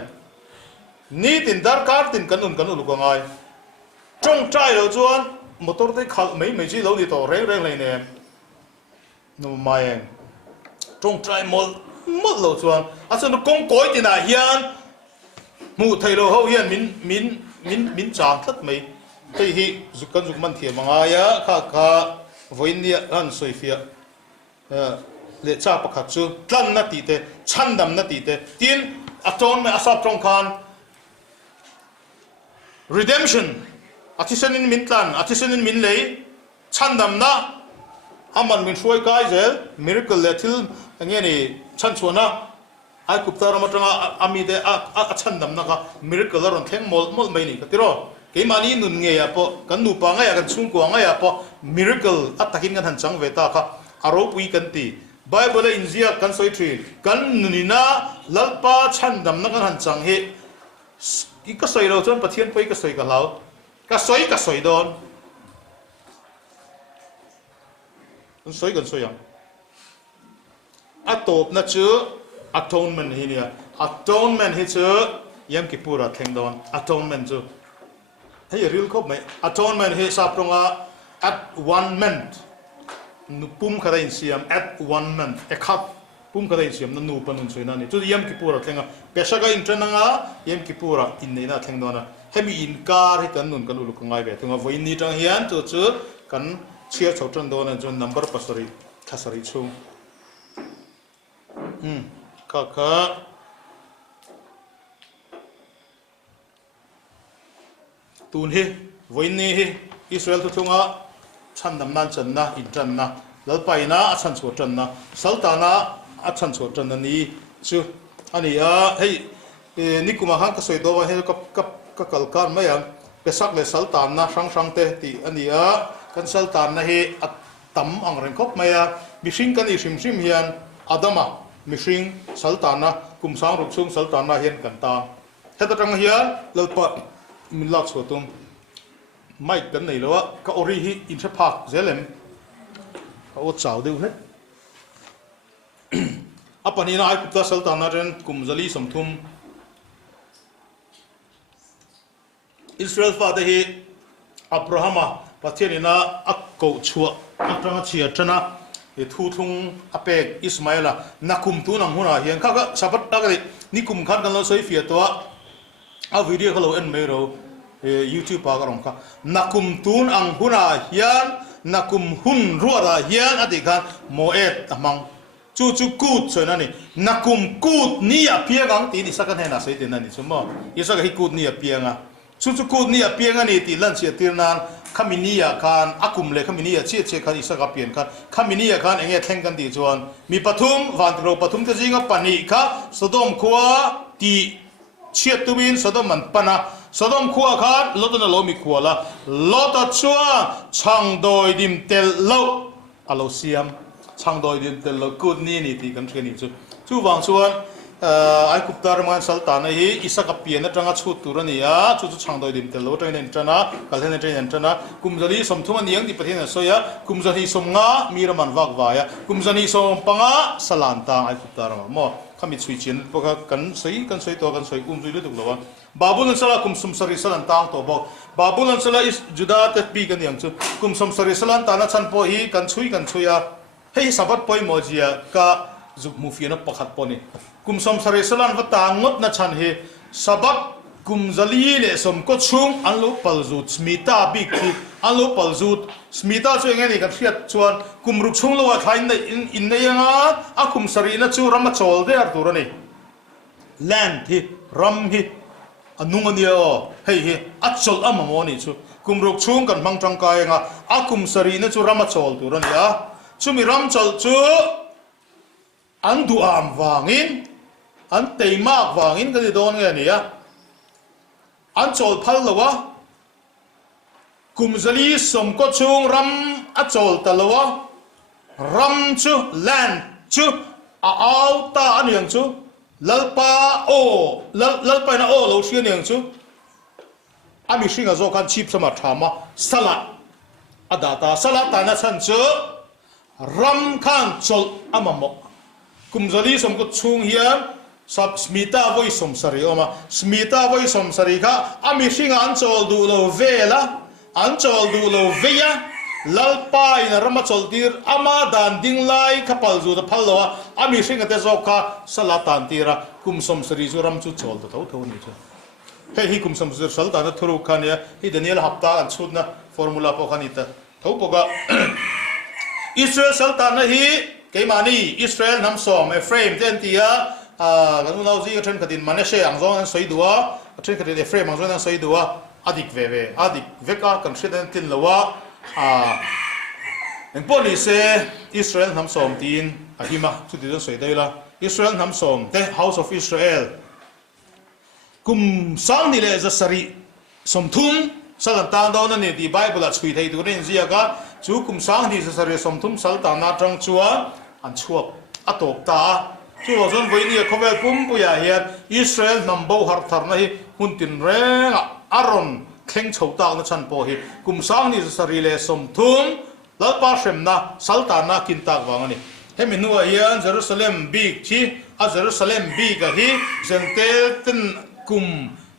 ni tin dar kar tin kan ulu ko ngai trong trai lo chuan motor te khal mai chi lo ni to reng lai ne no mai trong trai mol lo chuan a chu no kong koi tin a hian mu thei lo ho hian min chang thlat mai thei hi zukan zuk man thia manga ya kha voinia an soifia le cha pakhat chu tlan na ti te chandam na ti te tin aton me asap trong khan redemption athisenin min tlan athisenin min lei chandam na aman min shoi kai zel miracle le thil angeni chan chuana ai kupta ramatanga ami de a chandam na ka miracle ron theng mol mai ni ka tiro cái mà ní nụn nghe à po kan nu pa ngay kan chung kwa ngay à po miracle atakin kan han chang ve ta kha aro pui kan ti Bible in zia kan soi thri kan nunina lalpa chan dam na kan han chang he ki ka soi lo chon pathian poi ka soi ka lau ka soi don kan soi yang atop na chu atonement hi nia atonement hi chu yam kipura theng don atonement chu hey real khop mai atonement hi sapronga at 1 month nu pum khara in siam at 1 month e khap pum khara in siam na nu panun soina ni chu yam kipura thenga pesaka intrananga yam kipura in nei na theng dona hemi in kar hi kan nun kan ulu kangai ve thunga voin ni tang hian chu chu kan chia chho tran dona chu number pasari khasari chu kha tun hi voin ni hi Israel thu thunga chan dam nan chan na in tran na lalpai na a chan chu tran na saltana a chan chu tran na ni chu ani a hei nikuma han ka soi do wa he ka kalkan ma yang pesak le saltan na sang te ti ani a kan saltan na he atam ang ren khop ma ya mishing kan i sim hian adama mishing saltan na kum sang rup chung saltan na hian kan ta heta tang hian lalpa min lak chu tum mai kan nei lo ka ori hi in sa phak zelem ka o chau deu he apani na ai kupta saltan na ren kum zali samthum Israel fa de hi Abrahama pathianina akko chua atanga chia chana e thu thung apek Ismaila nakum tu nang huna hian kha sabat takari nikum khan kan lo soi fia to a video khalo en mero YouTube pa garong kha nakum tun ang huna hian nakum hun ruara hian adikhan moed amang chu kut chona ni nakum kut ni apia gang ti ni sakan hena sei tin ani chumo isa ga hi kut ni apia nga chu kut ni apia nga ni ti lan che tirnan khaminia khan akum le khaminia che khan isa ga pian khan khaminia khan enge thleng kan ti chuan mi pathum van ro pathum te jinga pani kha sodom khuwa ti chiat tumin sodom man pana sodom khuwa khan lotona lo mi khuala lota chua changdoi dim tel lo alo siam changdoi dim tel lo kut ni ti kan theni chu wang chuan ai kuptar man saltana hi isaka pian atanga chu turania chu changdoi dim tel lo train entrana kalhen train entrana kumjali somthuma niang di pathian soya kumjali somnga miraman wakwaya kumjani som panga salanta ai kuptar mo kami chui chin poka kan soi to kan soi kum zui lu duk lawa babulun sala kum sum sari salan tang to bo babulun sala is juda te pi kan yang chu kum sum sari salan ta na chan po hi kan chuya hei sabat poi mojia ka zuk mufiana pakhat po ni kum som sari salan va ta ngot na chan he sabat kum zali le som ko chung an lo palzut smita big ki an lo palzut smita chu nge ni kan fiat chuan kum ruk chung lo wa thain na in na yanga a kum sari na chu ram chol de ar tur ni land hi ram hi anung ania hei achol amamo ni chu kum ruk chung kan mang tang kai nga a kum sari na chu ram chol tur ni a chu mi ram chol chu an du am wangin an teimak wangin ka di don nge ni a an chol phal lawa kumzali som ko chung ram a chol talawa ram chu land chu a auta an yang chu lalpa na o lo xian yang chu ami singa zo kan chip sama thama sala adata sala ta na chan chu ram khan chol amamo kumzali som ko chung hian sab smita voi som sari oma smita voi som sari kha ami singa an chol du lo vela an chol du lo veya lalpa in rama chol tir ama dan ding lai kapal zu da phalowa ami singa te zoka salatan tira kum som sari zu ram chu chol to tho ni chu hi kum som sari sal ta na thuru khania hi daniel hafta an chutna formula po khanita tho poga Israel sal ta na hi keimani Israel nam som Ephraim ten tia kan unaw ji athen kadin manashe angzong an soidua athen kadin Ephraim angzong an soidua adik veka kan shiden tin lawa en poli se Israel nam som tin ahima chu ti soidaila Israel nam som the house of Israel kum sang ni le za sari som thum salan tang do na ni di bible a chui thei tu ren zia ka chu kum sang ni sa re som thum sal ta na tang chua an chuap atop ta chu lo zon voi ni khovel pum pu ya hian Israel nambo har thar na hi huntin renga aron kheng chho ta na chan po hi kum sang ni sa ri le som thum lalpa shem na sal ta na kin tak wang ani hemi nuwa hian Jerusalem big chi a Jerusalem big a hi zentel ten kum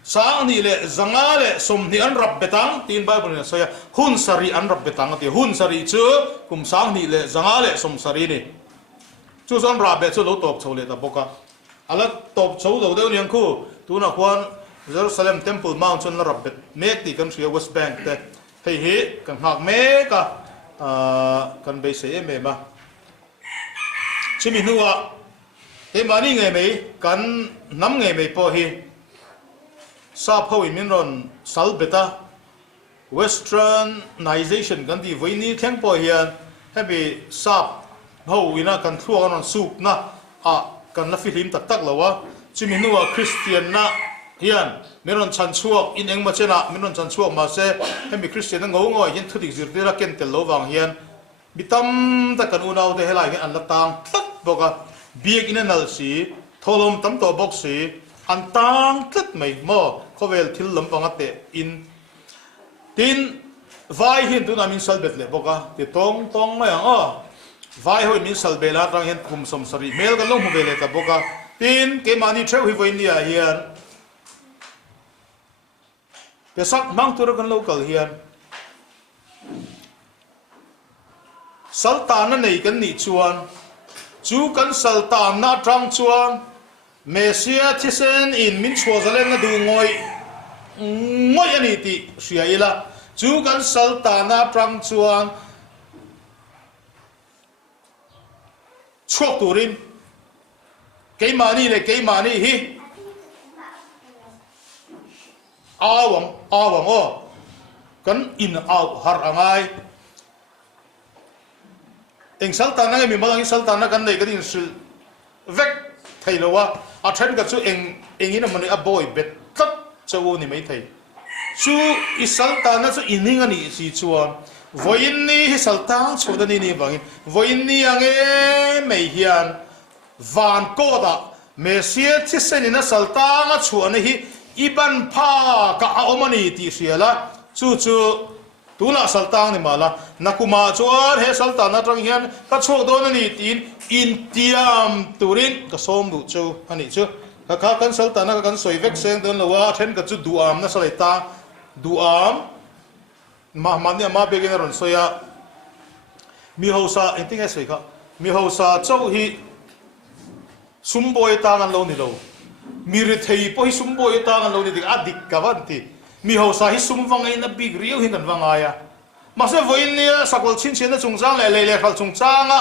sang ni le zanga le som ni an rab betang tin bible ni soya hun sari an rab betang ti hun sari chu kum sang ni le zanga le som sari ni chu zon rab be chu lo top chho le ta boka ala top chho lo deu niang khu tu na kwan Jerusalem temple mount chun la rab bet mek ti kan ria west bank te hei hi kan hak me ka kan be se me ma chimi nuwa he mani nge me kan nam nge me po hi sa phoi min ron sal beta westernization kan di voini theng po hian hebi sap ho ina kan thua ron sup na a kan la filim tak tak lawa chimi nuwa Christian na hian meron chan chuak in engma chena meron chan chuak ma se hemi Christian na ngo ngoi hin thudik zir tira ken tel lo wang hian bitam ta kan unaw te helai hin an la tang tlat boka biek ina nal si tholom tam to bok si an tang tlat mai mo khovel thil lam pangate in tin vai hin tu na min salbet le boka ti tong tong ma yang vai hoi min salbela tang hin kum som sari mel kan lo mu vele ta boka tin ke mani theu hi voin nia hian Pesach mang tur kan local hian Sultan nei kan ni chuan chu kan Sultan na trang chuan Mesia thisen in min chhuazalen na du ngoi ani ti ria ila chu kan Sultan na trang chuan chok turin keimani hi awang kan in aw har angai eng Sultan na mi malang Sultan na kan nei kan in sil vek thailowa a then ka chu eng ina mani a boy bet tat chawu ni mai thai chu I Sultan na chu ining ani si chuan voin ni hi Sultan chodani ni bangin voin ni ange mei hian van ko da Mesia thisen ina Sultan a chuan hi iban pa ka omani ti siala chu tuna Sultan ni mala nakuma chuan he Sultan na tang hian ka chho don ani tin intiam turin ka som du chu ani chu ka kan Sultan na kan soi vek seng don lawa then ka chu duam na saleta duam mahmania ma begin ron soya mi hosa enting e sei ka mi hosa chau hi sumboi ta ngan lo ni lo mir thei po hi sumboi ta ngan lo ni dik adik ka vanti mi hosa hi sumwang ai na big riu hin kan wangaya masa voin ni sakol chin chen na chungchang le khal chungchanga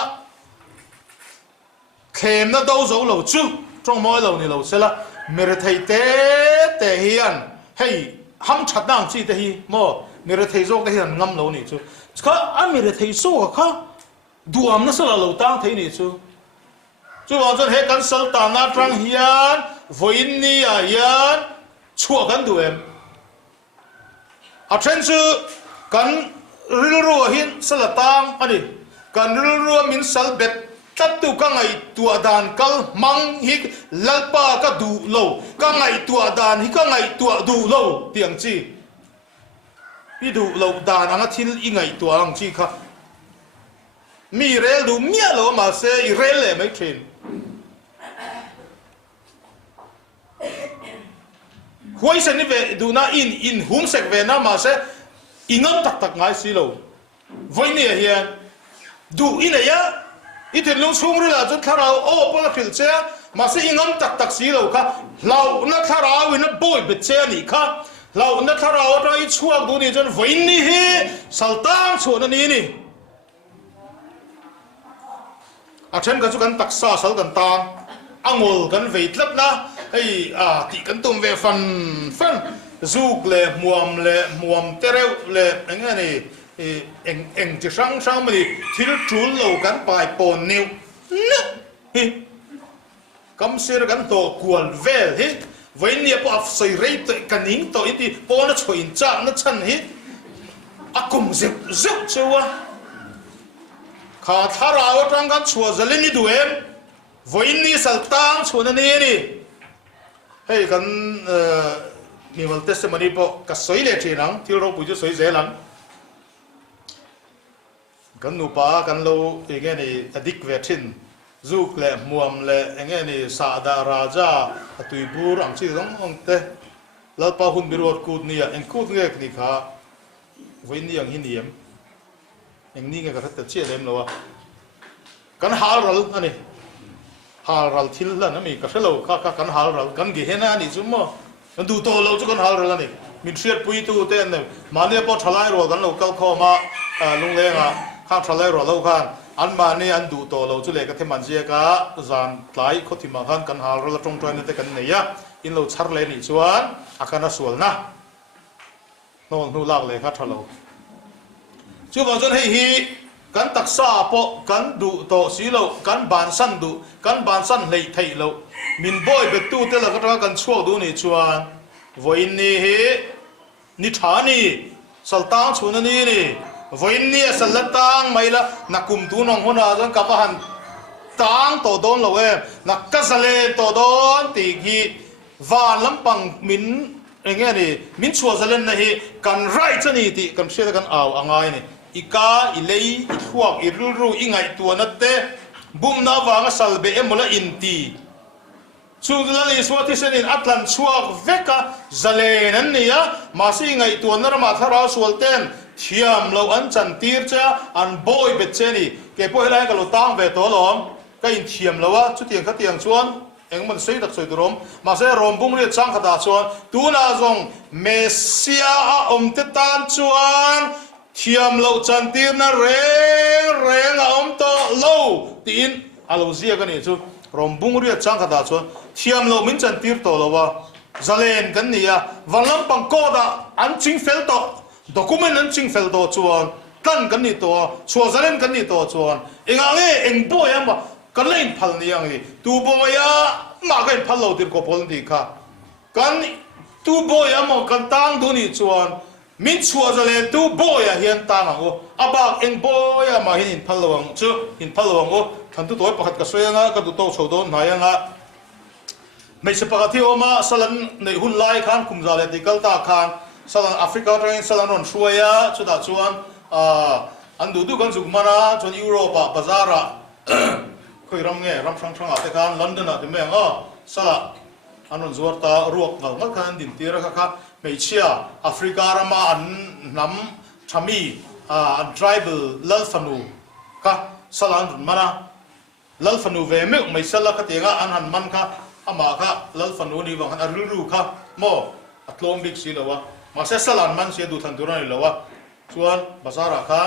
khem na do zo lo chu trong moi lo ni lo sela mir thei te hian hei ham chat dang chi te hi mo mir thei zo te hian ngam lo ni chu kha a mir thei so kha duam na sala lo tang thei ni chu chu wa zon he kan Sultan na trang hian voin ni a hian chua kan duem a then chu kan rilru hin salatang ani kan rilru min salbet tatu ka ngai tua dan kal mang hi lalpa ka du lo ka ngai tua dan hi ka ngai tua du lo tiang chi hi du lo dan anga thil I ngai tua ang chi kha mi rel du mia lo ma se I rel le mai thin huai se ni ve du na in hum sek ve na ma se ingam tak ngai si lo voi ni hian du ina ya itin lu chung ri la chu tharau o pola phil che ma se ingam tak si lo kha lau na tharau in a boy bet che ni kha lau na tharau ra I chuak du ni jon voi ni hi Sultan chona ni ni a then ka chu kan taksa sal kan ta angol kan vei tlap na ei ti kan tum ve fan zuk le muam tereu le engani eng chi sang mani thil trul lo kan pai pon new hi kam sir kan to kual vel hi วันนี้พอใส่เรื่องตัวกันนิ่งตัวอีที่พอน่ะช่วยจ้างน่ะฉันฮิอากุมเจ็บชัวข้าท้าเราตั้งกันชัวจะเล่นนี่ดูเองวันนี้สัลตังชัวนั่นนี่เฮ้ยกันมีวันเทศมันนี่พอก็สวยเลยทีนังที่เราพูดจะสวยเจ๋งกันนูป้ากันเราอย่างเงี้ยนี่อดีตเวทินจูกเล่มัวมเล่อย่างเงี้ยนี่ซาดาราจาตุยบูรังชีร้องเตะแล้วป้าหุ่นบิโรดกูดเนี่ยเอ็งกูดเงี้ยนี่ค่ะวันนี้ยังหินเยี่ยมอย่างนี้ไงก็ทัดเชี่ยเล่มแล้ววะกันฮารัลอันนี้ฮารัลทิลล์นั่นนี่ก็เช่าเรากันฮารัลกันกี่เห็นอันนี้จุ่มมันดูโตเราจุกันฮารัลนี่มีเชียร์ปุยตูเต้นเนี่ยมาเนี่ยพอทลายรัวกันเราเกาเข้ามาลงเลี้ยงข้าทลายรัวเราข้างอันมาเนี่ยอันดูโตเราจุเล็กก็ที่มันเจียกะจานไล่คนที่มาข้างกันฮารัลตรงตัวนี่แต่กันเนี่ยอินเราชัดเลยนี่ชวนอาการน่าสวยนะโน่นนู่นลากเลยข้าทลายช่วยบอกจนให้ฮีกันตักซาปะกันดูโตสีเรากันบานสั้นดูกันบานสั้นเลยไทยเรามินบอยเบ็ดตู้เตล่าก็ต้องกันช่วยดูนี่ชวนวันนี้เฮนิทานีสัลตังชวนนี่วันนี้สัลตังไม่ละนักกุมตูน้องหัวหน้าจนกับหันตังโตโดนเรานักกัสเลโตโดนตีกีวานลำปังมินอย่างเงี้ยนี่มินชัวร์เล่นนะฮีกันไรจะนี่ติกันเชื่อกันเอาอ่างไงนี่อีกาอีเล่อีขวกอีรูอีไงตัวนั่นเต้บุมน้าวางสัลเบเอมละอินตีชูดละลิสวัติเซนินอัตลันชัวเวกะจะเล่นนี่ยมาสิไงตัวนั่นมาทาราสวลเต้นเทียมเราอันจันตีร์จ้าอันบอยเบ็ดเจนี่เก็บพวกอะไรกันเราตั้งเวตัวหลอมก็อินเทียมเราวะชุดเตียงขัดเตียงชวนเอ็งมันซื้อตักซื้อตัวรมมาเสียรมบุ้งเรียกช่างขดาชวนตัวน่าจงเมสเซียอมเตตันชวนเทียมเราจันตีร์น่ะเร่งอมโตโลตีนอาลูเซียกันนี่ชูรมบุ้งเรียกช่างขดาชวนเทียมเรามินจันตีร์โตเราวะจะเล่นกันนี่อะวันลำปังโกดะอันจิงเฟลโตด็อกเมนต์อันจิงเฟลโตชวนตั้นกันนี่ตัวชัวจะเล่นกันนี่ตัวชวนเอ็งอะไรเอ็งบ่อยมั้งกันเล่นพัลนี่ยังนี่ตูโบยามากันพัลเราติดกับพลดีค่ะกันตูโบยามากันตั้งดูนี่ชวนมินชัวจะเล่นตูโบยาเฮียนตั้งอ่ะโอ้อาบักเอ็งโบยามาหินพัลเราอ่ะชูหินพัลเราอ่ะโอ้ทันตัวตัวประคัดกระสวยงะกันตัวโตโชว์โดนหายงะไม่ใช่ประคัดที่ออกมาสลันในหุ่นไล่ขันคุมจาเลติกัลตาขันสลันแอฟริกาตรงสลันนนช่วยอ่ะชุดชวนอันดูกันสุกมานะชวนยุโรปบาซาระคุยรำเงี้ยรำช่างๆแต่การลอนดอนที่เมืองสละอันนั้นจวดตารวกเราไม่คันดินตีระค่ะไม่เชื่อแอฟริการามาอันน้ำชามีไทรเบลลัลฟานูค่ะสละอันนั้นมานะลัลฟานูเวมิกไม่สละค่ะเตียงอันนั้นมันค่ะอามาค่ะลัลฟานูนี่ว่าอันรูค่ะโม่อัตโลมบิกสิแล้ววะมาเสสละมันเสียดูทันตัวนั้นแล้ววะชวนภาษาละค่ะ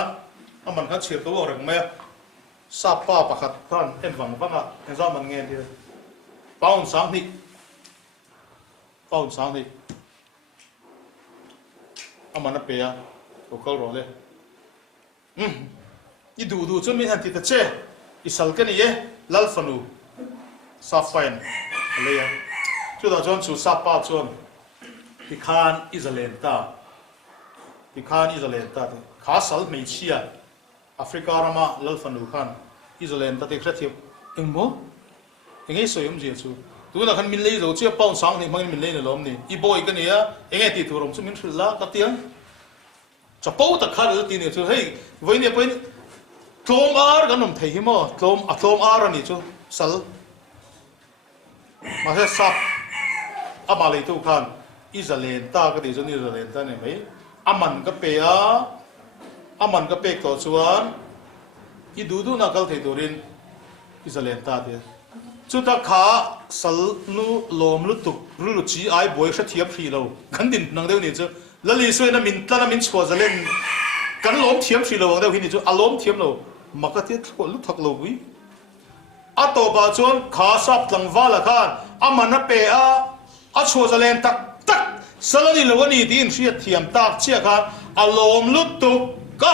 อามันค่ะเชื่อตัวเรื่องไหมซาป้าประคัดท่านเอ็นฟังฟังอ่ะเอ็นซ้อมมันเงี้ยทีป้าอุ่นสังนี่ป้าอุ่นสังนี่อามันนับเปียตัวเขารอเลยอีดูจนมีอันที่ตะเช่อีสัลกันนี่ลัลฟานูซาไฟน์อะไรอย่างชุดจวนชุดซาป้าจวนที่คานอิสราเอลตาที่คานอิสราเอลตาขาสัลไม่เชียแอฟริการามาลัลฟานูขันอิสราเอลตัดเอกชัดเทียบเอ็งโมเอ็งไอ้สวยมั้งเจ้าชูตัวนั้นขันมิลเลยเราเชื่อป้องสังนี่มันมิลเลยเนี่ยล้มนี่อีโบอีกันเนี่ยเอ็งไอ้ตีตัวรมชุมินสุดละตัดเตียงจะป้องตะขาดเลยตีเนี่ยชูเฮ้ยวันนี้เป็นโทมอาร์กันนมเทียมอ่ะโทมอาร์นี่ชูสัลมาเสียซับอามาเลยทุกขันอิสราเอลตาก็ดีจนอิสราเอลตาเนี่ยไหมอามันก็เปียอามันก็เปียตัวชวนอีดูนักการเทตัวรินอิสราเอลตาเดียจุดตะขาสัลนูลมลุตุกรุจีไอบอยชัดเทียบพีเรากันดินนังเดียวนี่จ้ะแล้วลีสวยน้ำมินตาน้ำมินชัวจะเล่นกันลมเทียมพีเราเดียวที่นี่จ้ะอารมณ์เทียมเรามักเทียบชัวลุทักเราวิอัตโตบาจวนขาสับหลังวาละกันอามันนับเปียอัชัวจะเล่นตักสลันี่เราวันนี้ที่อินเชียเทียมตากเชี่ยกันอารมณ์ลุตุกก็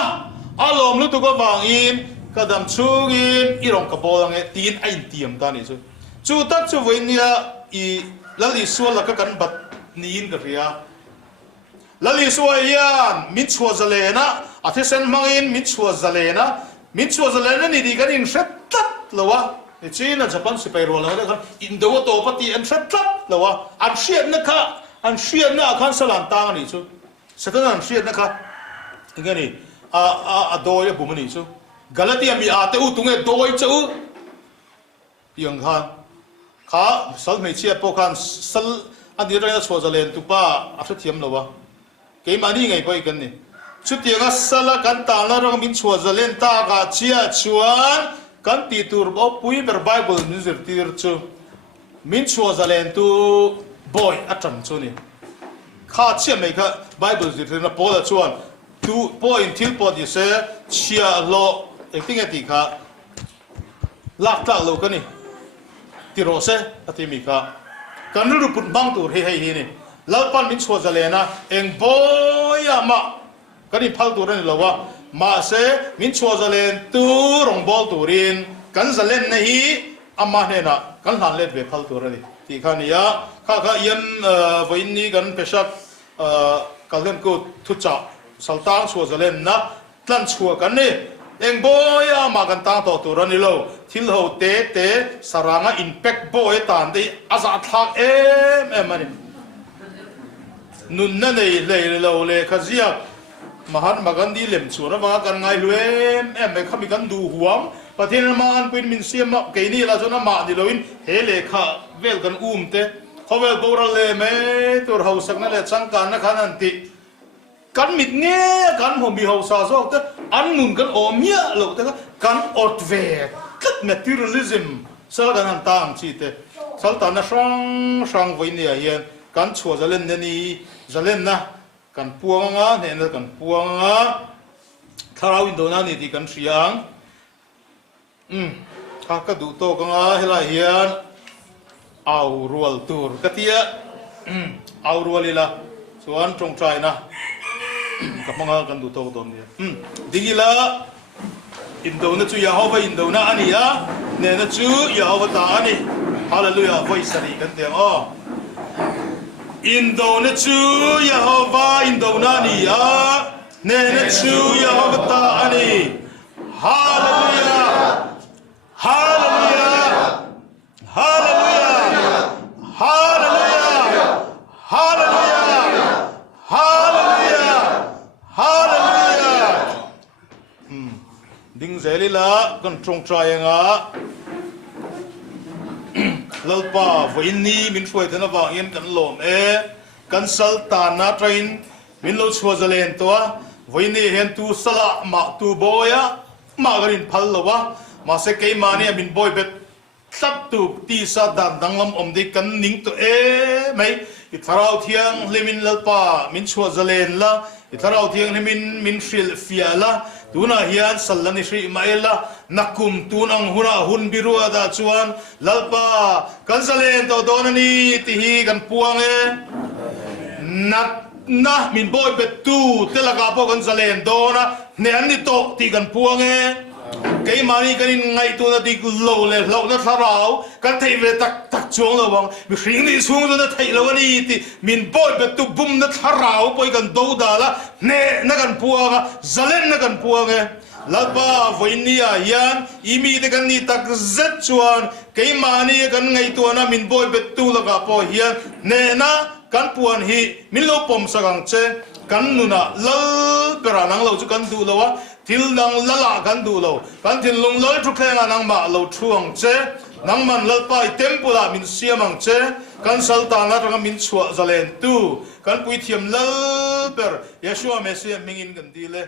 อารมณ์ลุตุกก็วางอินก็ดำชูกินอีรองกระโปรงเงี้ยตีนไอเตียมตานี่จูตักจูวันนี้อี lali sual la ka kan bat niin ka ria lali sual yan min chua zalena athisen mangin min chua zalena ni di kan in shat tat lawa ni china japan si pai rola kan indo to pati an shat tat lawa an shiat na kan salan ta ni chu satan an shiat na ka ingani a doi bumani chu galati ami ate u tunge doi chu yang kha sal me chia pokan sal ani ra chua zalen tu pa a thiam lawa ke mani ngai pai kan ni chu tianga sala kan ta na ro min chua zalen ta ga chia chuan kan ti tur bo pui ber bible ni zir tir chu min chua zalen tu boy atam chu ni kha chia me kha bible zir na po la chuan tu point til po di se chia lo eting ati kha lak ta lo kan ni ti ro se ati mi kha kan ru put bang tur he he ni lalpan min chua zalena eng boy ama kan ni phal tur ni lawa ma se min chua zalen tu rong bol turin kan zalen nahi ama ne na kan han let ve phal tur ni ti kha ni ya kha yan voin ni kan Pesach kalden ko thu cha saltang chua zalen na tlan chua kan ni eng boy ama kan ta to tur ni lo thil ho te saranga impact boy tan de aza thak em ani nun na nei le lo le khazia Mahatma Gandhi lem chura wa kan ngai luem em me khami kan du huam pathin man pin min siam ma ke ni la zona ma di loin he le kha vel kan te khovel boral le me tur hausak na le changkan na khanan ti kan mit nge kan ho mi hausa so te an nun kan omia lo te kan otve kat materialism sal kan tam chi te sal ta na sang voi ni a hian kan chua zalen ni zalen na kan puanga ne na kan puanga tharau in dona ni ti kan siang kha ka du to ka hela hian au rual tur katia au rualila chuan trong trai na ka manga kan du to don ni digila in dona chu Yahova in dona ania ne na chu Yahova ta ani hallelujah voice ani kan te Indona chu Yahova Indona niya nene chu Yahova ta ani hallelujah hallelujah hallelujah hallelujah hallelujah hallelujah hallelujah ding zelila kan trong trai nga lalpa voin ni min phoi thana wa yen kan lom kan sal ta na train min lo chua zalen to voin ni hen tu sala ma tu boya ma garin phal lawa ma se ke mani min boy bet sab tu ti sa dan danglam om de kan ning to mai I tharau Thianghlim min lalpa min chua zalen la I tharau Thianghlim min shil fiala tuna hian sallani shri maila nakum tunang huna hun birua da chuan lalpa kan zalen to donani ti hi kan puang na min boy betu telaga po kan zalen dona ne ani to ti kan puang cái mani cái ngay tu na đi lâu na tharau kan thei ve tak chuang lo bang mi hring ni chung na thei lo ni ti min boy betu bum na tharau poi kan do da la ne na kan puanga zalen na kan puanga lalpa voinia yan imi de kan ni tak zet chuan cái mani kan ngay tu na min boy betu la ga po hian ne na kan puan hi min lo pom sagang che kan nuna lal pera nang lo chu kan du lo wa til nang lala kan du lo kan til lung loi thu khenga nang ma lo thuang che nang man lalpai tempula min siamang che kan salta na rang min chua zalen tu kan pui thiam lal per Yeshua Messiah mingin kan dile